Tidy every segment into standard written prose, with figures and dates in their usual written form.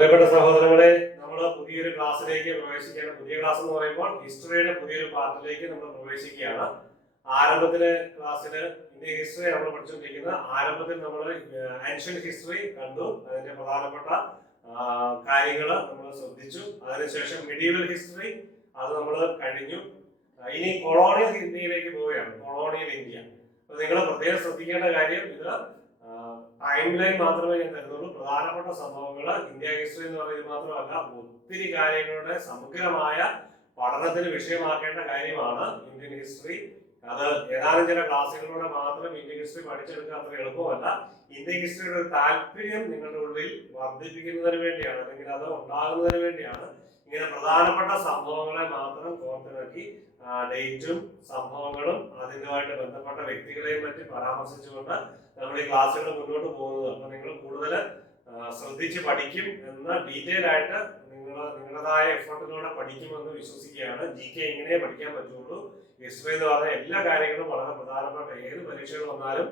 പ്രിയപ്പെട്ട സഹോദരങ്ങളെ, നമ്മൾ പുതിയൊരു ക്ലാസ്സിലേക്ക് പ്രവേശിക്കുകയാണ്. പുതിയ ക്ലാസ് എന്ന് പറയുമ്പോൾ ഹിസ്റ്ററിയുടെ പുതിയൊരു പാർട്ടിലേക്ക് നമ്മൾ പ്രവേശിക്കുകയാണ്. ആരംഭത്തിലെ ക്ലാസ്സിൽ ഇന്ത്യൻ ഹിസ്റ്ററി നമ്മൾ പഠിച്ചുകൊണ്ടിരിക്കുന്നത്. ആരംഭത്തിൽ നമ്മൾ ആൻഷ്യന്റ് ഹിസ്റ്ററി കണ്ടു, അതിന്റെ പ്രധാനപ്പെട്ട കാര്യങ്ങൾ നമ്മൾ ശ്രദ്ധിച്ചു. അതിനുശേഷം മിഡീവൽ ഹിസ്റ്ററി അത് നമ്മൾ കഴിഞ്ഞു. ഇനി കൊളോണിയൽ ഇന്ത്യയിലേക്ക് പോവുകയാണ്. Colonial India. അപ്പൊ നിങ്ങൾ പ്രത്യേകം ശ്രദ്ധിക്കേണ്ട കാര്യം, ഇത് ടൈം ലൈൻ മാത്രമേ ഞാൻ തരുന്നുള്ളൂ. പ്രധാനപ്പെട്ട സംഭവങ്ങൾ ഇന്ത്യ ഹിസ്റ്ററി എന്ന് പറയുന്നത് മാത്രമല്ല, ഒത്തിരി കാര്യങ്ങളുടെ സമഗ്രമായ പഠനത്തിന് വിഷയമാക്കേണ്ട കാര്യമാണ് ഇന്ത്യൻ ഹിസ്റ്ററി. അത് ഏതാനും ചില ക്ലാസ്സുകളിലൂടെ മാത്രം ഇന്ത്യൻ ഹിസ്റ്ററി പഠിച്ചെടുക്കുക അത്ര എളുപ്പമല്ല. ഇന്ത്യൻ ഹിസ്റ്ററിയുടെ ഒരു താല്പര്യം നിങ്ങളുടെ ഉള്ളിൽ വർദ്ധിപ്പിക്കുന്നതിന് വേണ്ടിയാണ്, അല്ലെങ്കിൽ അത് ഉണ്ടാകുന്നതിന് വേണ്ടിയാണ് ഇങ്ങനെ പ്രധാനപ്പെട്ട സംഭവങ്ങളെ മാത്രം കോർത്തിണക്കി ഡേറ്റും സംഭവങ്ങളും അതിനുമായിട്ട് ബന്ധപ്പെട്ട വ്യക്തികളെയും പറ്റി പരാമർശിച്ചുകൊണ്ട് നമ്മൾ ഈ ക്ലാസ്സുകൾ മുന്നോട്ട് പോകുന്നത്. അപ്പൊ നിങ്ങൾ കൂടുതൽ ശ്രദ്ധിച്ച് പഠിക്കും എന്ന് ഡീറ്റെയിൽ ആയിട്ട് നിങ്ങളുടേതായ എഫേർട്ടിലൂടെ പഠിക്കുമെന്ന് വിശ്വസിക്കുകയാണ്. GK എങ്ങനെ പഠിക്കാൻ പറ്റുള്ളൂ. ഹിസ്റ്ററി എന്ന് പറഞ്ഞ എല്ലാ കാര്യങ്ങളും വളരെ പ്രധാനപ്പെട്ട, ഏത് പരീക്ഷകൾ വന്നാലും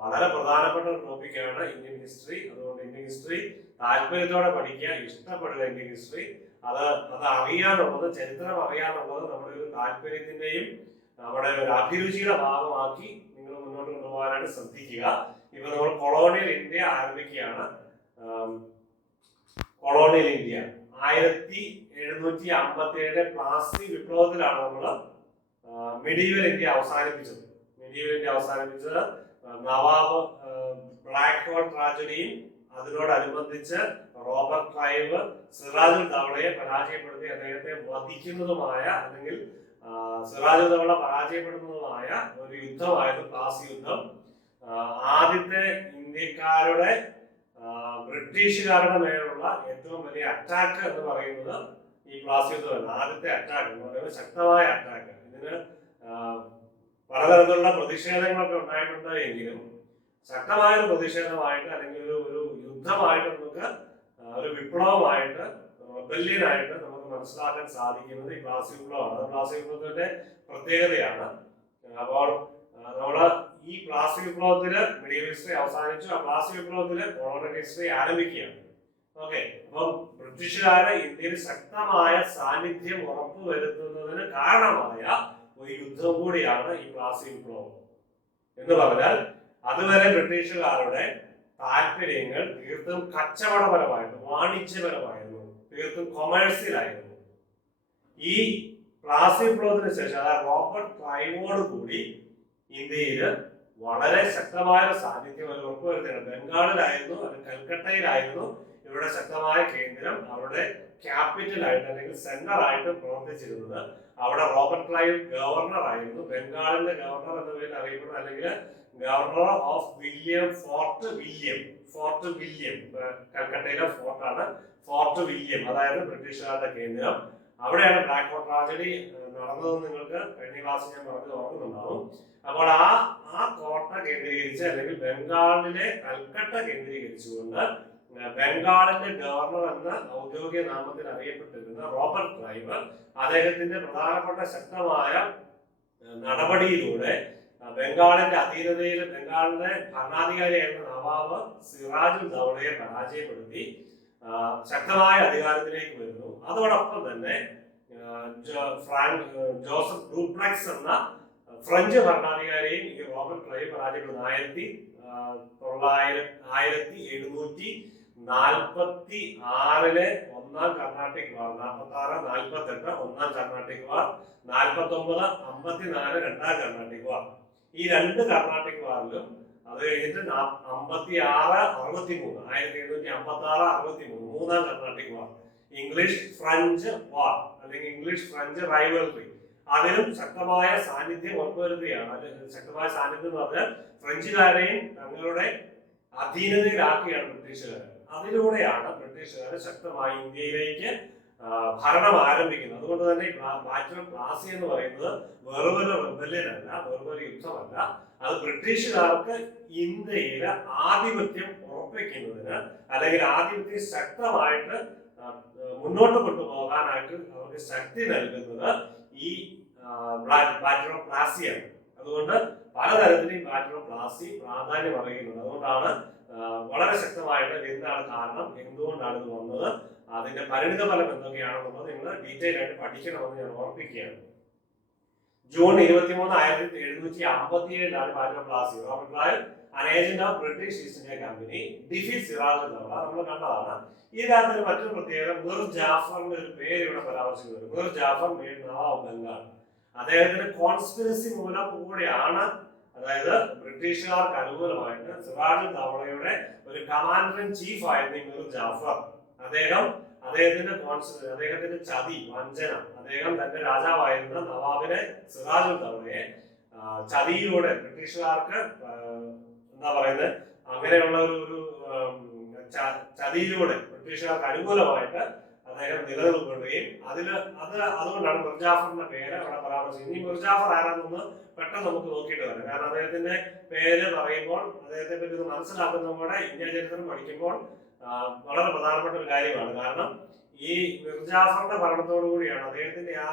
വളരെ പ്രധാനപ്പെട്ട ഒരു ടോപ്പിക്കാണ് ഇന്ത്യൻ ഹിസ്റ്ററി. അതുകൊണ്ട് ഇന്ത്യൻ ഹിസ്റ്ററി താല്പര്യത്തോടെ പഠിക്കുക, ഇഷ്ടപ്പെടുക. ഇന്ത്യൻ ഹിസ്റ്ററി അത് അറിയാനുള്ളത്, ചരിത്രം അറിയാനുള്ളത് നമ്മുടെ ഒരു താല്പര്യത്തിന്റെയും നമ്മുടെ ഒരു അഭിരുചിയുടെ ഭാഗമാക്കി നിങ്ങൾ മുന്നോട്ട് കൊണ്ടുപോകാനായിട്ട് ശ്രദ്ധിക്കുക. ഇപ്പൊ നമ്മൾ കൊളോണിയൽ ഇന്ത്യ ആരംഭിക്കുകയാണ്. കൊളോണിയൽ ഇന്ത്യ 1757 പ്ലാസി വിപ്ലവത്തിലാണ് നമ്മൾ മിഡീവൽ ഇന്ത്യ അവസാനിപ്പിച്ചത്. നവാബ് ബ്ലാക്ക് ഹോൾ ട്രാജഡിയും അതിനോടനുബന്ധിച്ച് റോബർട്ട് ക്ലൈവ് സിറാജുൽ ദൗളയെ പരാജയപ്പെടുത്തി അദ്ദേഹത്തെ വധിക്കുന്നതുമായ, അല്ലെങ്കിൽ സിറാജുൽ ദൗള പരാജയപ്പെടുന്നതുമായ ഒരു യുദ്ധമായിരുന്നു പ്ലാസി യുദ്ധം. ആദ്യത്തെ ഇന്ത്യക്കാരുടെ ബ്രിട്ടീഷുകാരുടെ മേലുള്ള ഏറ്റവും വലിയ അറ്റാക്ക് എന്ന് പറയുന്നത് ഈ പ്ലാസി യുദ്ധമല്ല. ആദ്യത്തെ അറ്റാക്ക് എന്ന് പറയുന്നത് ശക്തമായ അറ്റാക്ക്. ഇതിന് പലതരത്തിലുള്ള പ്രതിഷേധങ്ങളൊക്കെ ഉണ്ടായിട്ടുണ്ട് എങ്കിലും ശക്തമായ ഒരു പ്രതിഷേധമായിട്ട്, അല്ലെങ്കിൽ ഒരു യുദ്ധമായിട്ട്, നമുക്ക് ഒരു വിപ്ലവമായിട്ട്, റിബല്യനായിട്ട് നമുക്ക് മനസ്സിലാക്കാൻ സാധിക്കുന്നത് ഈ പ്ലാസി വിപ്ലവമാണ്. അത് പ്ലാസി വിപ്ലവത്തിന്റെ പ്രത്യേകതയാണ്. അപ്പോൾ നമ്മള് ഈ പ്ലാസി വിപ്ലവത്തില് മിഡീവൽ ഹിസ്റ്ററി അവസാനിച്ചു. ആ പ്ലാസി വിപ്ലവത്തില് കൊളോണിയൽ ഹിസ്റ്ററി ആരംഭിക്കുകയാണ്. ഓക്കെ, അപ്പം ബ്രിട്ടീഷുകാരെ ഇന്ത്യയിൽ ശക്തമായ സാന്നിധ്യം ഉറപ്പുവരുത്തുന്നതിന് കാരണമായ ഒരു യുദ്ധം കൂടിയാണ് ഈ പ്ലാസി വിപ്ലവം. എന്ന് പറഞ്ഞാൽ അതുവരെ ബ്രിട്ടീഷുകാരുടെ താല്പര്യങ്ങൾ തീർത്തും കച്ചവടപരമായിരുന്നു, വാണിജ്യപരമായിരുന്നു, തീർത്തും കൊമേഴ്സ്യൽ ആയിരുന്നു. ഈ പ്ലാസി വിപ്ലവത്തിന് ശേഷം, അതായത് റോബർട്ട് ക്ലൈവോട് കൂടി ഇന്ത്യയിൽ വളരെ ശക്തമായ സാന്നിധ്യം അവർ ഉറപ്പുവരുത്തുകയാണ്. ബംഗാളിലായിരുന്നു, അത് കൽക്കട്ടയിലായിരുന്നു ഇവരുടെ ശക്തമായ കേന്ദ്രം, അവരുടെ ക്യാപിറ്റൽ ആയിട്ട് അല്ലെങ്കിൽ സെന്റർ ആയിട്ട് പ്രവർത്തിച്ചിരുന്നത്. അവിടെ റോബർട്ട് ക്ലൈവ് ഗവർണർ ആയിരുന്നു. ബംഗാളിന്റെ ഗവർണർ എന്ന പേരിൽ അറിയപ്പെടുന്നത്, അല്ലെങ്കിൽ ഗവർണർ ഓഫ് ഫോർട്ട് വില്യം, കൽക്കട്ടയിലെ ഫോർട്ടാണ് ഫോർട്ട് വില്യം, അതായത് ബ്രിട്ടീഷുകാരുടെ കേന്ദ്രം. അവിടെയാണ് ബ്ലാക്ക് ഹോൾ ട്രാജഡി നടന്നതെന്ന് നിങ്ങൾക്ക് കഴിഞ്ഞ ക്ലാസ്സിൽ ഞാൻ പറഞ്ഞത് ഓർക്കുന്നുണ്ടാവും. അപ്പോൾ ആ കോട്ട കേന്ദ്രീകരിച്ച്, അല്ലെങ്കിൽ ബംഗാളിലെ കൽക്കട്ട കേന്ദ്രീകരിച്ചുകൊണ്ട് ബംഗാളിന്റെ ഗവർണർ എന്ന ഔദ്യോഗിക നാമത്തിൽ അറിയപ്പെട്ടിരുന്ന റോബർട്ട് ക്ലൈവ് അദ്ദേഹത്തിന്റെ പ്രധാനപ്പെട്ട ശക്തമായ നടപടിയിലൂടെ ബംഗാളിന്റെ അധീനതയിൽ ബംഗാളിന്റെ ഭരണാധികാരിയായിരുന്ന നവാബ് സിറാജുൽ ദൗളയെ പരാജയപ്പെടുത്തി ശക്തമായ അധികാരത്തിലേക്ക് വരുന്നു. അതോടൊപ്പം തന്നെ ജോസഫ് ഡ്യൂപ്ലക്സ് എന്ന ഫ്രഞ്ച് ഭരണാധികാരിയും ഈ റോബർട്ട് ക്ലൈവ് പരാജയപ്പെടുന്നു. 1746 ഒന്നാം കർണാട്ടിക് വാർ, 46-48 ഒന്നാം കർണാട്ടിക് വാർ, 49-54 രണ്ടാം കർണാട്ടിക് വാർ. ഈ രണ്ട് കർണാട്ടിക് വാറിലും, അത് കഴിഞ്ഞിട്ട് 1756 മൂന്നാം കർണാട്ടിക് വാർ, ഇംഗ്ലീഷ് ഫ്രഞ്ച് വാർ അല്ലെങ്കിൽ ഇംഗ്ലീഷ് ഫ്രഞ്ച് റൈവൽറി, അതിലും ശക്തമായ സാന്നിധ്യം ഉറപ്പുവരുത്തുകയാണ്. ശക്തമായ സാന്നിധ്യം എന്ന് പറഞ്ഞാൽ ഫ്രഞ്ചുകാരെയും തങ്ങളുടെ അധീനതയിലാക്കിയാണ് ബ്രിട്ടീഷുകാർ. അതിലൂടെയാണ് ബ്രിട്ടീഷുകാർ ശക്തമായി ഇന്ത്യയിലേക്ക് ഭരണം ആരംഭിക്കുന്നത്. അതുകൊണ്ട് തന്നെ ബാറ്റർ ഓഫ് പ്ലാസി എന്ന് പറയുന്നത് വെറുമൊരു റിബല്യനല്ല, വെറുമൊരു യുദ്ധമല്ല. അത് ബ്രിട്ടീഷുകാർക്ക് ഇന്ത്യയിലെ ആധിപത്യം ഉറപ്പിക്കുന്നതിന്, അല്ലെങ്കിൽ ആധിപത്യം ശക്തമായിട്ട് മുന്നോട്ട് കൊണ്ടുപോകാനായിട്ട് അവർക്ക് ശക്തി നൽകുന്നത് ഈ ബാറ്റർ ഓഫ് പ്ലാസിയാണ്. അതുകൊണ്ട് പലതരത്തിലും വാറ്റോപ്ലാസ്റ്റി പ്രാധാന്യം അറിയുന്നുണ്ട്. അതുകൊണ്ടാണ് വളരെ ശക്തമായിട്ട് എന്താണ് കാരണം, എന്തുകൊണ്ടാണ് ഇത് വന്നത്, അതിന്റെ പരിണിത ഫലം എന്തൊക്കെയാണെന്നുള്ളത് നിങ്ങൾ ഡീറ്റെയിൽ ആയിട്ട് പഠിക്കണമെന്ന് ഞാൻ ഓർപ്പിക്കുകയാണ്. June 23, 1757 വാറ്റോപ്ലാസ്റ്റി Robert Clive an agent of British East India Company defeats Siraj ഉദ് ദൗള. നമ്മൾ കണ്ടതാണ്. ഇതിനകത്ത് മറ്റൊരു പ്രത്യേകത, മിർ ജാഫറിന്റെ ഒരു പേര് ഇവിടെ പരാമർശിക്കുന്നത്. മിർ ജാഫർ മെയ്ഡ് നവാബ് ബംഗാൾ. അദ്ദേഹത്തിന്റെ കോൺസ്പിറസി മൂലം കൂടിയാണ്, അതായത് ബ്രിട്ടീഷുകാർക്ക് അനുകൂലമായിട്ട് സിറാജ് ഉദ് ദൗളയുടെ ഒരു കമാൻഡർ ഇൻ ചീഫ് ആയിരുന്നു മിർ ജാഫർ. അദ്ദേഹത്തിന്റെ ചതി, വഞ്ചന, അദ്ദേഹം തന്റെ രാജാവായിരുന്ന നവാബിനെ സിറാജ് ഉദ് ദൗളയെ ചതിയിലൂടെ ബ്രിട്ടീഷുകാർക്ക് എന്താ പറയുന്നത്, അങ്ങനെയുള്ള ഒരു ചതിയിലൂടെ ബ്രിട്ടീഷുകാർക്ക് അനുകൂലമായിട്ട് അദ്ദേഹം നിലനിൽക്കുകയും അതുകൊണ്ടാണ് മിർജാഫറിന്റെ പേര് അവിടെ പരാമർശിക്കുന്നത്. ഈ മിർജാഫർ ആരാണെന്ന് പെട്ടെന്ന് നമുക്ക് നോക്കിയിട്ട് വരാം. കാരണം അദ്ദേഹത്തിന്റെ പേര് പറയുമ്പോൾ അദ്ദേഹത്തെ പറ്റി ഇത് മനസ്സിലാക്കുന്നതോടെ ഇന്ത്യ ചരിത്രം പഠിക്കുമ്പോൾ വളരെ പ്രധാനപ്പെട്ട ഒരു കാര്യമാണ്. കാരണം ഈ മിർജാഫറിന്റെ ഭരണത്തോടു കൂടിയാണ് അദ്ദേഹത്തിന്റെ ആ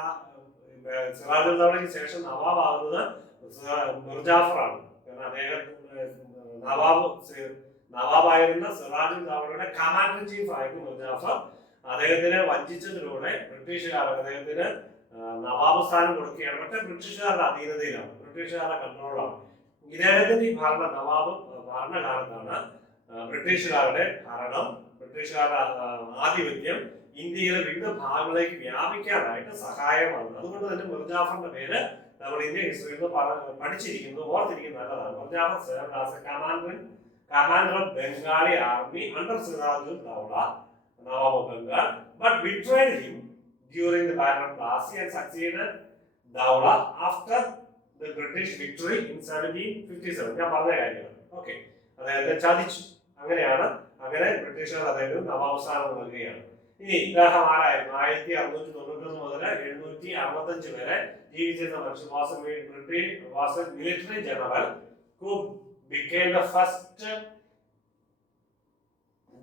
സിറാജ് ഉദ് ദൗളയ്ക്ക് ശേഷം നവാബാകുന്നത് മിർജാഫറാണ്. കാരണം അദ്ദേഹം നവാബായിരുന്ന സിറാജ് ഉദ് ദൗളയുടെ കമാൻഡർ ചീഫ് ആയിരുന്നു മിർജാഫർ. അദ്ദേഹത്തിനെ വഞ്ചിച്ചതിലൂടെ ബ്രിട്ടീഷുകാർ അദ്ദേഹത്തിന് നവാബ് സ്ഥാനം കൊടുക്കുകയാണ്. പക്ഷേ ബ്രിട്ടീഷുകാരുടെ അധീനതയിലാണ്, ബ്രിട്ടീഷുകാരുടെ കൺട്രോളാണ്. ഇദ്ദേഹത്തിന്റെ ഈ നവാബ് ഭരണകാലത്താണ് ബ്രിട്ടീഷുകാരുടെ ആധിപത്യം ഇന്ത്യയിലെ വിവിധ ഭാഗങ്ങളിലേക്ക് വ്യാപിക്കാനായിട്ട് സഹായമാണ്. അതുകൊണ്ട് തന്നെ മിർജാഫറിന്റെ പേര് നമ്മൾ ഇന്ത്യൻ ഹിസ്റ്ററിയിൽ പഠിച്ചിരിക്കുന്നത്, ഓർത്തിരിക്കുന്നത് നല്ലതാണ്. Mir Jafar served as a commander of Bengali army under Siraj ud Dawla, Nawab of Bengal, but betrayed him during the Battle of Plassey and succeeded Dawla after the British victory in 1757. ഞാൻ പറഞ്ഞ കാര്യമാണ്. Okay, അദ്ദേഹത്തെ ചതിച്ചു. അങ്ങനെ ബ്രിട്ടീഷുകാർ അദ്ദേഹത്തിന് നവാബ് സ്ഥാനം നൽകുകയാണ്. ഇനി ഇദ്ദേഹം ആരായിരുന്നു? 1691 മുതൽ 765 വരെ ജീവിച്ചിരുന്ന മനുഷ്യൻ. was a military general who became the first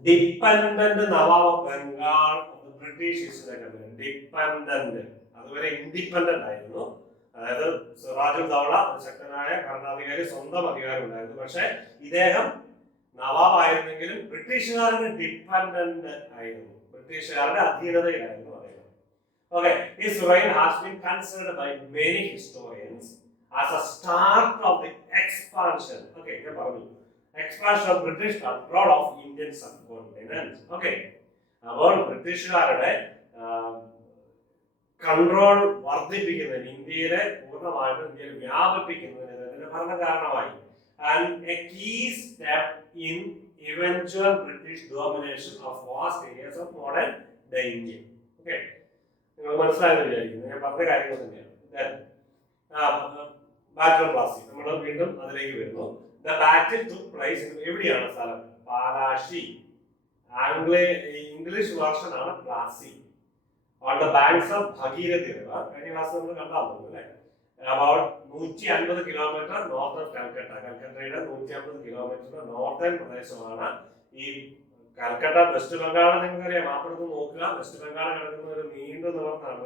dependent Nawab of Bengal of the British East India Company. Dependent, അതുവരെ ഇൻഡിപെൻഡന്റ് ആയിരുന്നു. അതായത് സിറാജ് ഉദ് ദൗള ശക്തനായ ഭരണാധികാരി, സ്വന്തം അധികാരം ഉണ്ടായിരുന്നു. പക്ഷെ ഇദ്ദേഹം നവാബ് ആയിരുന്നെങ്കിലും ബ്രിട്ടീഷുകാരുടെ ഡിപെൻഡന്റ് ആയിരുന്നു, ബ്രിട്ടീഷുകാരുടെ അധീനതയിലായിരുന്നു അദ്ദേഹം. Okay, his reign has been considered by many historians as a start of the expansion. Okay, ഞാൻ പറഞ്ഞു, expansion of British control of Indian subcontinent. Okay, അപ്പോൾ ബ്രിട്ടീഷുകാരുടെ കൺട്രോൾ വർദ്ധിപ്പിക്കുന്നതിന്, ഇന്ത്യയിലെ പൂർണ്ണമായിട്ടും ഇന്ത്യയിൽ വ്യാപിപ്പിക്കുന്നതിന് ഇതിന്റെ ഭരണകാരണമായി. And a key step in eventual British domination of vast areas of modern day India. Okay, നിങ്ങൾ മനസ്സിലായെന്ന് വിചാരിക്കുന്നു. ഞാൻ പറഞ്ഞ കാര്യങ്ങൾ തന്നെയാണ്. ബാറ്റിൽ ഓഫ് പ്ലാസി, നമ്മൾ വീണ്ടും അതിലേക്ക് വരുന്നു. ദ ബാറ്റിൽ took place എവിടെയാണ് സ്ഥലം? പാലാഷി. ഇംഗ്ലീഷ് വേർഷൻ ആണ് Plassey. on the banks of Bhagirathi river. കഴിഞ്ഞ ക്ലാസ് നമ്മൾ കണ്ടാകുന്നു അല്ലേ? about 150 kilometre north of Calcutta. കൽക്കട്ടയുടെ 150 കിലോമീറ്റർ നോർത്തേൺ പ്രദേശമാണ് ഈ കൽക്കട്ട. വെസ്റ്റ് ബംഗാൾ നിങ്ങൾക്കറിയാം, മാപ്പെടുത്ത് നോക്കുക. വെസ്റ്റ് ബംഗാൾ കിടക്കുന്ന ഒരു നീണ്ടു നിവർന്നാണ്,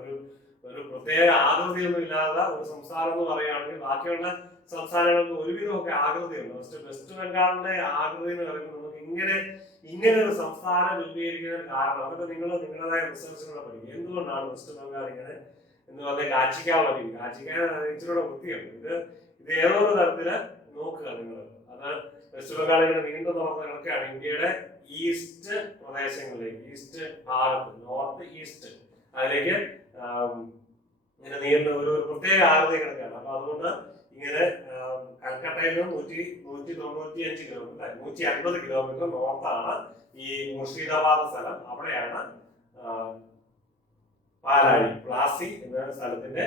ഒരു പ്രത്യേക ആകൃതിയൊന്നും ഇല്ലാത്ത ഒരു സംസ്ഥാനം എന്ന് പറയുകയാണെങ്കിൽ ബാക്കിയുള്ള സംസ്ഥാനങ്ങൾക്ക് ഒരുവിധമൊക്കെ ആകൃതിയുണ്ട്. വെസ്റ്റ് ബംഗാളിന്റെ ആകൃതി എന്ന് പറയുമ്പോൾ നമുക്ക് ഇങ്ങനെ ഒരു സംസ്ഥാനം രൂപീകരിക്കുന്നതിന് കാരണം, അതൊക്കെ നിങ്ങൾ നിങ്ങളുടേതായ റിസർച്ചുകളെ പഠിക്കും. എന്തുകൊണ്ടാണ് വെസ്റ്റ് ബംഗാൾ ഇങ്ങനെ എന്ന് പറഞ്ഞാൽ കാച്ചിക്കാൻ ഇച്ചിരൂടെ വൃത്തിയുണ്ട്. ഇത് ഏതോ ഒരു തരത്തില് നോക്കുക നിങ്ങൾ. അത് വെസ്റ്റ് ബംഗാൾ ഇങ്ങനെ നീണ്ടു തുറന്ന് കിടക്കുകയാണ് ഇന്ത്യയുടെ ഈസ്റ്റ് പ്രദേശങ്ങളിലേക്ക്, ഈസ്റ്റ് ഭാഗത്ത്, നോർത്ത് ഈസ്റ്റ്, അതിലേക്ക് ഇങ്ങനെ നീണ്ട ഒരു പ്രത്യേക ആകൃതി കിടക്കുകയാണ്. അപ്പൊ അതുകൊണ്ട് ഇങ്ങനെ കൽക്കട്ടയിൽ നിന്ന് 195 കിലോമീറ്റർ, 150 കിലോമീറ്റർ നോർത്താണ് ഈ മുർഷിദാബാദ് സ്ഥലം. അവിടെയാണ് പാലാഴി, പ്ലാസി എന്ന സ്ഥലത്തിന്റെ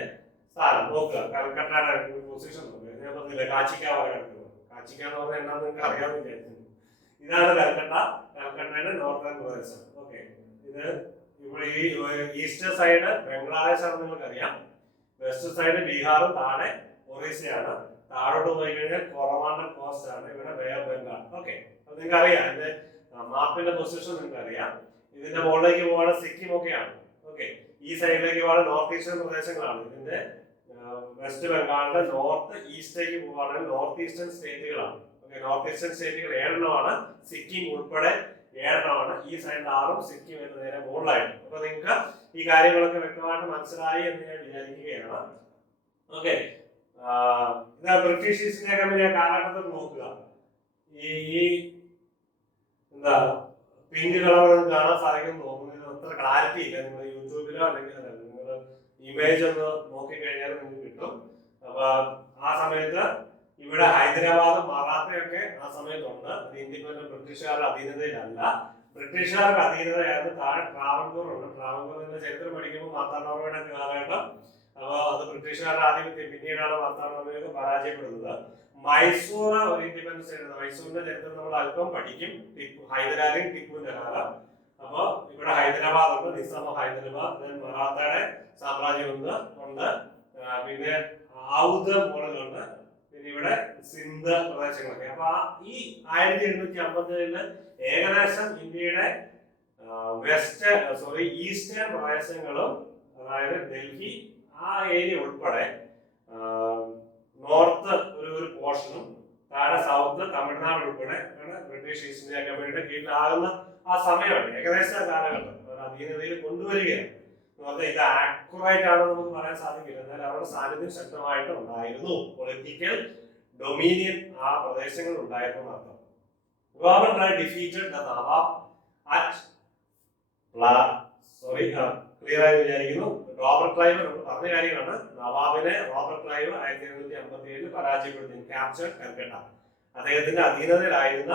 സ്ഥാനം. നോക്കുക, കൽക്കട്ടയുടെ പൊസിഷൻ ഞാൻ പറഞ്ഞില്ല, കാച്ചിക്ക വരെ കിടക്കുന്നത്. കാച്ചിക്ക എന്ന് പറഞ്ഞാൽ എന്താണെന്ന് നിങ്ങൾക്ക് അറിയാമെന്ന് വിചാരിക്കുന്നു. ഇതാണ് കൽക്കട്ടയുടെ നോർത്തേൺ പ്രദേശം. ഓക്കെ, ഇത് ഇവിടെ ഈ ഈസ്റ്റ് സൈഡ് ബംഗ്ലാദേശ് ആണെന്ന് നിങ്ങൾക്കറിയാം. വെസ്റ്റ് സൈഡ് ബീഹാറും താഴെ ഒറീസയാണ്. താഴോട്ട് പോയി കഴിഞ്ഞാൽ കൊറമാണ്ടൽ കോസ്റ്റ് ആണ്, ഇവിടെ ബേ ഓഫ് ബംഗാൾ. ഓക്കെ, അപ്പൊ നിങ്ങൾക്ക് അറിയാം ഇതിന്റെ മാപ്പിന്റെ പൊസിഷൻ നിങ്ങൾക്ക് അറിയാം. ഇതിന്റെ മുകളിലേക്ക് പോകാതെ സിക്കിം ഒക്കെയാണ്. ഓക്കെ, ഈ സൈഡിലേക്ക് പോകാതെ നോർത്ത് ഈസ്റ്റേൺ പ്രദേശങ്ങളാണ്. ഇതിന്റെ വെസ്റ്റ് ബംഗാളിന്റെ നോർത്ത് ഈസ്റ്റേക്ക് പോവുകയാണെങ്കിൽ നോർത്ത് ഈസ്റ്റേൺ സ്റ്റേറ്റുകളാണ്. ഓക്കെ, നോർത്ത് ഈസ്റ്റേൺ സ്റ്റേറ്റുകൾ 7 സിക്കിം ഉൾപ്പെടെ 7 ഈ സൈഡിൽ 6, സിക്കിം എന്ന് നേരെ മുകളിലായിട്ട്. അപ്പൊ നിങ്ങൾക്ക് ഈ കാര്യങ്ങളൊക്കെ വ്യക്തമായിട്ട് മനസ്സിലായി എന്ന് ഞാൻ വിചാരിക്കുകയാണ്. ഓക്കെ, ഇതാ ബ്രിട്ടീഷ് ഈസ്റ്റ് ഇന്ത്യ കമ്പനി കാലഘട്ടത്തിൽ നോക്കുക. ഈ എന്താ പിങ്ക് കളർ കാണാൻ സാധിക്കും തോന്നുന്നത് അത്ര ക്ലാരിറ്റി ഇല്ല. നിങ്ങൾ യൂട്യൂബിലോ അല്ലെങ്കിൽ നിങ്ങൾ ഇമേജ് ഒന്ന് നോക്കിക്കഴിഞ്ഞാൽ നിങ്ങൾക്ക് കിട്ടും. അപ്പൊ ആ സമയത്ത് ഇവിടെ ഹൈദരാബാദ് മറാത്തയൊക്കെ ആ സമയത്തുണ്ട്. അത് ഇൻഡിപെൻഡന്റ് ബ്രിട്ടീഷുകാരുടെ അധീനതയിലല്ല. ബ്രിട്ടീഷുകാർക്ക് അധീനതയായിരുന്നു താഴെ ട്രാവൻകൂർ ഉണ്ട്. ട്രാവൻകൂറിന്റെ ചരിത്രം പഠിക്കുമ്പോൾ മാർത്താണ്ഡവർമ്മയുടെ കാലഘട്ടം. അപ്പോൾ അത് ബ്രിട്ടീഷുകാരുടെ ആധിപത്യം. പിന്നീടാണ് മാർത്താണ്ഡവർമ്മയൊക്കെ പരാജയപ്പെടുന്നത്. മൈസൂർ ഒരു ഇൻഡിപെൻഡൻസ് ആയിരുന്നു. മൈസൂരിന്റെ ചരിത്രം നമ്മൾ അല്പം പഠിക്കും. ഹൈദരാലിയും ടിപ്പുവിന്റെ കാലം. അപ്പൊ ഇവിടെ ഹൈദരാബാദ് ഉണ്ട്, നിസാം ഹൈദരാബാദ്. മറാത്തയുടെ സാമ്രാജ്യം ഉണ്ട്. പിന്നെ ഔദ് മോഡലുണ്ട്. പിന്നെ ഇവിടെ സിന്ധ് പ്രദേശങ്ങളൊക്കെ. അപ്പൊ ഈ 1757 ഏകദേശം ഇന്ത്യയുടെ ഈസ്റ്റേൺ പ്രദേശങ്ങളും, അതായത് ഡൽഹി ആ ഏരിയ ഉൾപ്പെടെ, നോർത്ത് ഒരു പോർഷനും, താഴെ സൗത്ത് തമിഴ്നാട് ഉൾപ്പെടെ ബ്രിട്ടീഷ് ഈസ്റ്റ് ഇന്ത്യ കമ്പനിയുടെ കീഴിലാകുന്ന ആ സമയമാണ്. ഏകദേശ കാലഘട്ടം അവർ അധീനതയിൽ കൊണ്ടുവരികയാണ്. ഇത് ആക്യുറേറ്റ് ആണെന്ന് നമുക്ക് പറയാൻ സാധിക്കില്ല. എന്നാൽ അവരുടെ സാന്നിധ്യം ശക്തമായിട്ട് ഉണ്ടായിരുന്നു. പൊളിറ്റിക്കൽ ഡൊമീനിയൻ ആ പ്രദേശങ്ങളിൽ ഉണ്ടായിരുന്നു എന്നർത്ഥം. Robert Clive defeated the Nawab at clear ആയി വിചാരിക്കുന്നു. റോബർട്ട് ക്ലൈവ് പറഞ്ഞ കാര്യങ്ങളാണ്. നവാബിനെ റോബർട്ട് ക്ലൈവ് 1757 പരാജയപ്പെടുത്തി. ക്യാപ്ചർഡ് കൽക്കട്ട. അദ്ദേഹത്തിന്റെ അധീനതയിലായിരുന്ന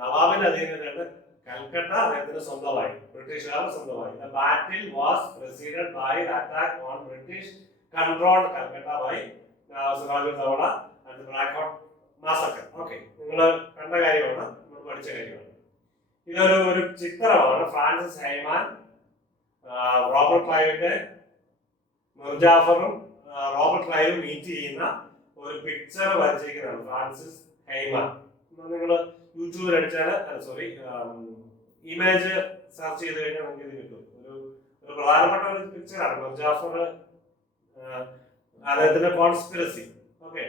നവാബിന്റെ അധീനതയിലാണ് കൽക്കട്ട അദ്ദേഹത്തിന് സ്വന്തമായി, ബ്രിട്ടീഷുകാർ സ്വന്തമായി. The battle was preceded by the attack on British controlled Calcutta by Sirajuddaula and the Black Hawk massacre. Okay, നിങ്ങൾ കണ്ട കാര്യമാണ്, നമ്മൾ പഠിച്ച കാര്യമാണ്. ഇതൊരു ചിത്രമാണ്. ഫ്രാൻസിസ് ഹൈമാൻ റോബർട്ട് ക്ലൈവിന്റെ മിർജാഫറും റോബർട്ട് ക്ലൈവും മീറ്റ് ചെയ്യുന്ന ഒരു പിക്ചർ വരച്ചിരിക്കുന്നതാണ്. Francis Haimann. നിങ്ങൾ യൂട്യൂബിൽ അടിച്ചാൽ ഇമേജ് സെർച്ച് ചെയ്ത് കഴിഞ്ഞാൽ നമുക്ക് ഇത് കിട്ടും. ഒരു പ്രധാനപ്പെട്ട ഒരു പിക്ചറാണ് മിർജാഫർ, അദ്ദേഹത്തിന്റെ conspiracy. Okay,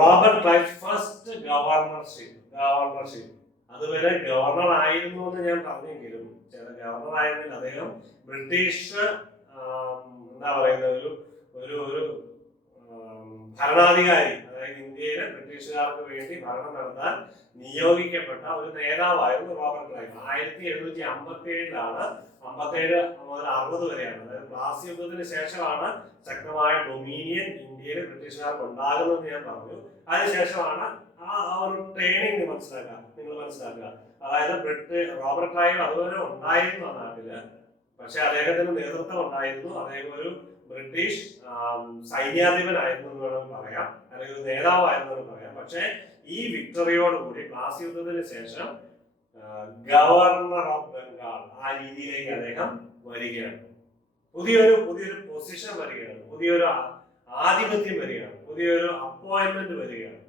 Robert Clive first governorship. അതുവരെ ഗവർണർ ആയിരുന്നു എന്ന് ഞാൻ പറഞ്ഞെങ്കിലും ഗവർണർ ആയിരുന്നില്ല. അദ്ദേഹം ബ്രിട്ടീഷ് എന്താ പറയുന്ന ഒരു ഭരണാധികാരി, അതായത് ഇന്ത്യയിലെ ബ്രിട്ടീഷുകാർക്ക് വേണ്ടി ഭരണം നടത്താൻ നിയോഗിക്കപ്പെട്ട ഒരു നേതാവായിരുന്നു റോബർട്ട് ക്ലൈവ്. 1757 57 മുതൽ 60 വരെയാണ്. അതായത് പ്ലാസി യുദ്ധത്തിന് ശേഷമാണ് ശക്തമായ ഡൊമീനിയൻ ഇന്ത്യയിൽ ബ്രിട്ടീഷുകാർക്ക് ഉണ്ടാകുന്നതെന്ന് ഞാൻ പറഞ്ഞു. അതിനുശേഷമാണ് ആ ഒരു ട്രെയിനിങ് നിങ്ങൾ മനസ്സിലാക്കുക. അതായത് റോബർട്ട് ക്ലൈവ് അതുവരെ ഉണ്ടായിരുന്നു ആ നാട്ടില്. പക്ഷെ അദ്ദേഹത്തിന് നേതൃത്വം ഉണ്ടായിരുന്നു. അദ്ദേഹം ഒരു ബ്രിട്ടീഷ് സൈന്യാധിപനായിരുന്നു എന്ന് വേണമെങ്കിൽ പറയാം, അല്ലെങ്കിൽ ഒരു നേതാവായിരുന്നു എന്ന് പറയാം. പക്ഷെ ഈ വിക്ടറിയോടുകൂടി പ്ലാസി യുദ്ധത്തിന് ശേഷം ഗവർണർ ഓഫ് ബംഗാൾ ആ രീതിയിലേക്ക് അദ്ദേഹം വരികയാണ്. പുതിയൊരു പൊസിഷൻ വരികയാണ്, പുതിയൊരു ആധിപത്യം വരികയാണ്, പുതിയൊരു അപ്പോയിന്റ്മെന്റ് വരികയാണ്.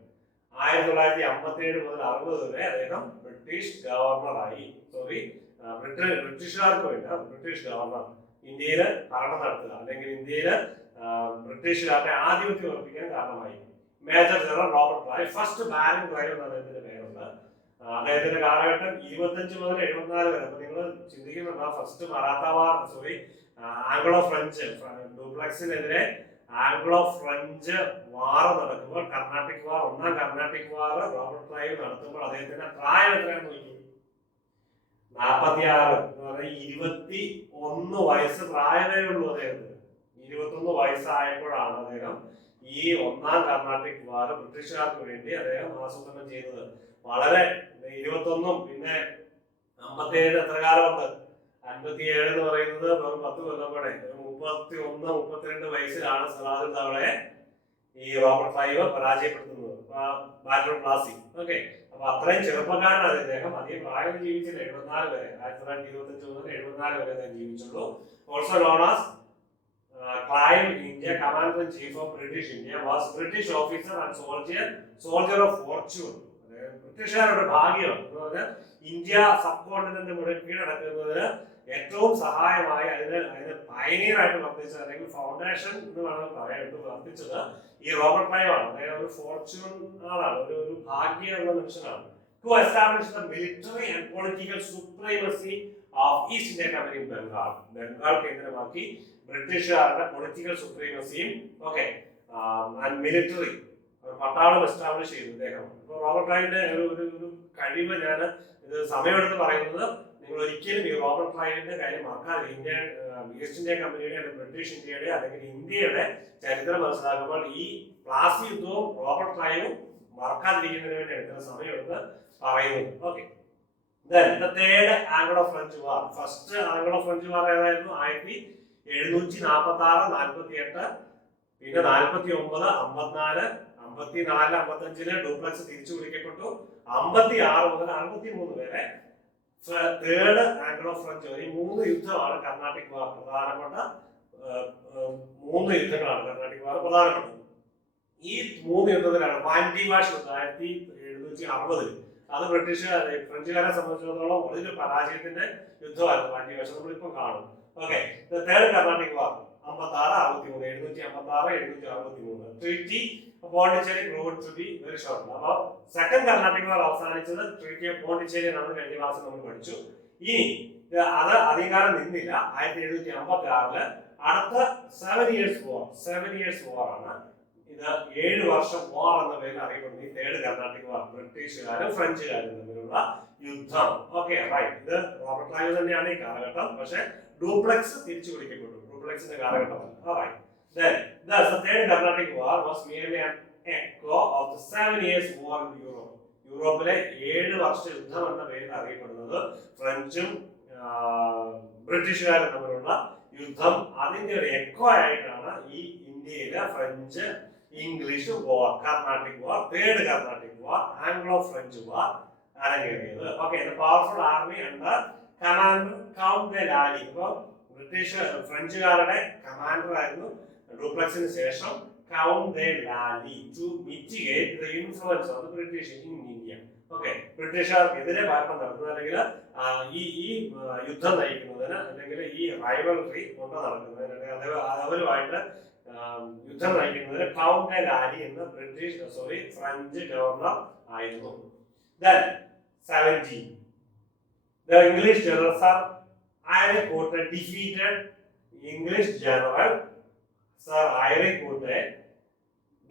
1957 മുതൽ 60 വരെ അദ്ദേഹം ബ്രിട്ടീഷ് ഗവർണറായി. ബ്രിട്ടീഷുകാർക്ക് വേണ്ടി ബ്രിട്ടീഷ് ഗവർണർ ഇന്ത്യയില് ഭരണം നടത്തുക, അല്ലെങ്കിൽ ഇന്ത്യയില് ബ്രിട്ടീഷുകാരുടെ ആധിപത്യം ഉറപ്പിക്കാൻ കാരണമായി. Major general Robert Clive, first baron Clive എന്ന അദ്ദേഹത്തിന്റെ പേരുണ്ട്. അദ്ദേഹത്തിന്റെ കാലഘട്ടം 25 മുതൽ 74 വരെ. അപ്പൊ നിങ്ങൾ ചിന്തിക്കുന്നുണ്ടോ, ഫസ്റ്റ് ആംഗ്ലോ ഫ്രഞ്ച് ഡ്യൂപ്ലക്സിനെതിരെ ആംഗ്ലോ ഫ്രഞ്ച് വാർ നടക്കുമ്പോൾ, കർണാട്ടിക് വാർ, ഒന്നാം കർണാട്ടിക് വാർ റോബർട്ട് ക്ലൈവ് നടത്തുമ്പോൾ അദ്ദേഹത്തിന്റെ പ്രായം എത്രയാണെന്ന് നോക്കി. 46 എന്ന് പറഞ്ഞാൽ 21 വയസ്സ് പ്രായമേ ഉള്ളൂ അദ്ദേഹത്തിന്. 21 വയസ്സായപ്പോഴാണ് അദ്ദേഹം ഈ ഒന്നാം കർണാട്ടിക് വാർ ബ്രിട്ടീഷുകാർക്ക് വേണ്ടി അദ്ദേഹം ആസൂത്രണം ചെയ്തത്. വളരെ 21 പിന്നെ 57 എത്ര കാലമുണ്ട്? 57 എന്ന് പറയുന്നത് വെറും 10 കൊല്ലം കൂടെ. 31 32 വയസ്സിലാണ് സിറാജുദ്ദൗളയെ ഈ റോബർട്ട് ക്ലൈവ് പരാജയപ്പെടുത്തുന്നത്, ബാറ്റൽ ഓഫ് പ്ലാസി. ഓക്കെ, അപ്പൊ അത്രയും ചെറുപ്പക്കാരനാണ് അദ്ദേഹം. അധികം പ്രായം ജീവിച്ചില്ല, 74 വരെ. 1925 മുതൽ 74 വരെ അദ്ദേഹം ജീവിച്ചുള്ളൂ. Also known as Clive India, Commander-in-Chief of British India, was British officer and soldier of fortune. ബ്രിട്ടീഷുകാരുടെ ഭാഗ്യമാണ് എന്ന് പറഞ്ഞാൽ ഇന്ത്യ സബ് കോണ്ടിനെന്റ് മുഴുവൻ കീഴടക്കുന്നതിന് ഏറ്റവും സഹായമായി അതിന് പയനീർ ആയിട്ട് വർദ്ധിച്ചത് അല്ലെങ്കിൽ ഫൗണ്ടേഷൻ എന്ന് വേണമെങ്കിൽ പറയാൻ വർദ്ധിച്ചത് ഈ റോബർട്ട് ക്ലൈവ് ആണ്. അദ്ദേഹം ഒരു ഫോർച്യൂൺ ആളാണ്, ഒരു ഭാഗ്യമുള്ള മനുഷ്യനാണ്. To establish the military and political supremacy of East India Company in Bengal. Bengal കേന്ദ്രമാക്കി ബ്രിട്ടീഷുകാരുടെ പൊളിറ്റിക്കൽ സുപ്രീമസിയും ആൻഡ് മിലിറ്ററി പട്ടാളം എസ്റ്റാബ്ലിഷ് ചെയ്തു അദ്ദേഹം. അപ്പോൾ റോബർട്ട് ക്ലൈവിന്റെ ഒരു കഴിവ് ഞാൻ ഇത് സമയമെടുത്ത് പറയുന്നത് നിങ്ങൾ ഒരിക്കലും ഈ റോബർട്ട് ക്ലൈവിന്റെ കാര്യം മറക്കാതെ ഈസ്റ്റ് ഇന്ത്യ കമ്പനിയുടെ ബ്രിട്ടീഷ് ഇന്ത്യയുടെ അല്ലെങ്കിൽ ഇന്ത്യയുടെ ചരിത്രം മനസ്സിലാക്കുമ്പോൾ ഈ പ്ലാസി യുദ്ധവും റോബർട്ട് ക്ലൈവും മറക്കാതിരിക്കുന്നതിന് വേണ്ടിയാണ് ഇത്ര സമയമെടുത്ത് പറയുന്നത്. Okay, then the third Anglo-French war. First Anglo-French war ഏതായിരുന്നു? 1746-48, പിന്നെ 49, 54, 54, 55 ഡ്യൂപ്ലക്സ് തിരിച്ചു വിളിക്കപ്പെട്ടു. 56 മുതൽ 63 വരെ തേർഡ് ആംഗ്ലോ ഫ്രഞ്ച് ഈ 3 യുദ്ധമാണ് കർണാട്ടിക് വാർ പ്രധാനപ്പെട്ട 3 യുദ്ധങ്ങളാണ് കർണാട്ടിക് വാർ പ്രധാനപ്പെട്ടത്. ഈ 3 യുദ്ധത്തിലാണ് വാൻഡിവാഷ് യുദ്ധം 1760 അത് ഫ്രഞ്ചുകാരെ സംബന്ധിച്ചിടത്തോളം വലിയൊരു പരാജയത്തിന്റെ യുദ്ധമായിരുന്നു വാൻഡിവാഷ്, നമ്മളിപ്പോൾ കാണും. Okay, third Carnatic war 56-63, 756-763 treaty Pondicherry proved to be very short. അപ്പോൾ സെക്കൻഡ് കർണാട്ടിക് വാർ അവസാനിച്ചത് ട്രീറ്റി ഓഫ് പോണ്ടിച്ചേരി എന്നാണ് കഴിഞ്ഞ ക്ലാസ്സിൽ നമ്മൾ പഠിച്ചു. ഇനി അത് അധികാരം നിന്നില്ല. 1756 അടുത്ത 7 years war ആണ്. ഇത് 7 വർഷം വാർ എന്ന പേരിൽ അറിയപ്പെടുന്നു ഈ തേർഡ് കർണാട്ടിക് വാർ, ബ്രിട്ടീഷുകാരും ഫ്രഞ്ചുകാരും തമ്മിലുള്ള യുദ്ധം. ഓക്കെ റൈറ്റ്, ഇത് റോബർട്ട് ക്ലൈവ് തന്നെയാണ് ഈ കാലഘട്ടം. പക്ഷെ ഡ്യൂപ്ലക്സ് തിരിച്ചു വിളിക്കപ്പെട്ടു, ഡ്യൂപ്ലക്സിന്റെ കാലഘട്ടമല്ല. Then the third Carnatic War was merely an echo of the 7 years war in Europe. യൂറോപ്പിലെ 7 വർഷ യുദ്ധം എന്ന പേരിൽ അറിയപ്പെടുന്നത് ഫ്രഞ്ചും ബ്രിട്ടീഷുകാരും തമ്മിലുള്ള യുദ്ധം. അതിന്റെ ഒരു എക്കോ ആയിട്ടാണ് ഈ ഇന്ത്യയിലെ French English war, Carnatic war, third Carnatic war, Anglo French war അരങ്ങേറിയത്. Okay, powerful army under commander Count de Lally. അപ്പോൾ ഫ്രഞ്ചുകാരുടെ കമാൻഡർ ആയിരുന്നു ഡ്യൂപ്ലക്സിന് ശേഷം Count de Lally to mitigate the influence of the British in India. Okay, ബ്രിട്ടീഷുകാർക്കെതിരെ ഭരണം നടത്തുന്നത് അല്ലെങ്കിൽ ഈ യുദ്ധം നയിക്കുന്നതിന് അല്ലെങ്കിൽ ഈ റൈവൽറി കൊണ്ട് നടക്കുന്നതിന് അവരുമായിട്ട് യുദ്ധം നയിക്കുന്നതിന് കൗണ്ട് ദെ ലാലി എന്ന ഫ്രഞ്ച് ഗവർണർ ആയിരുന്നു. Then 17 the English general Sir Eyre Cote defeated English general Sir Eyre Cote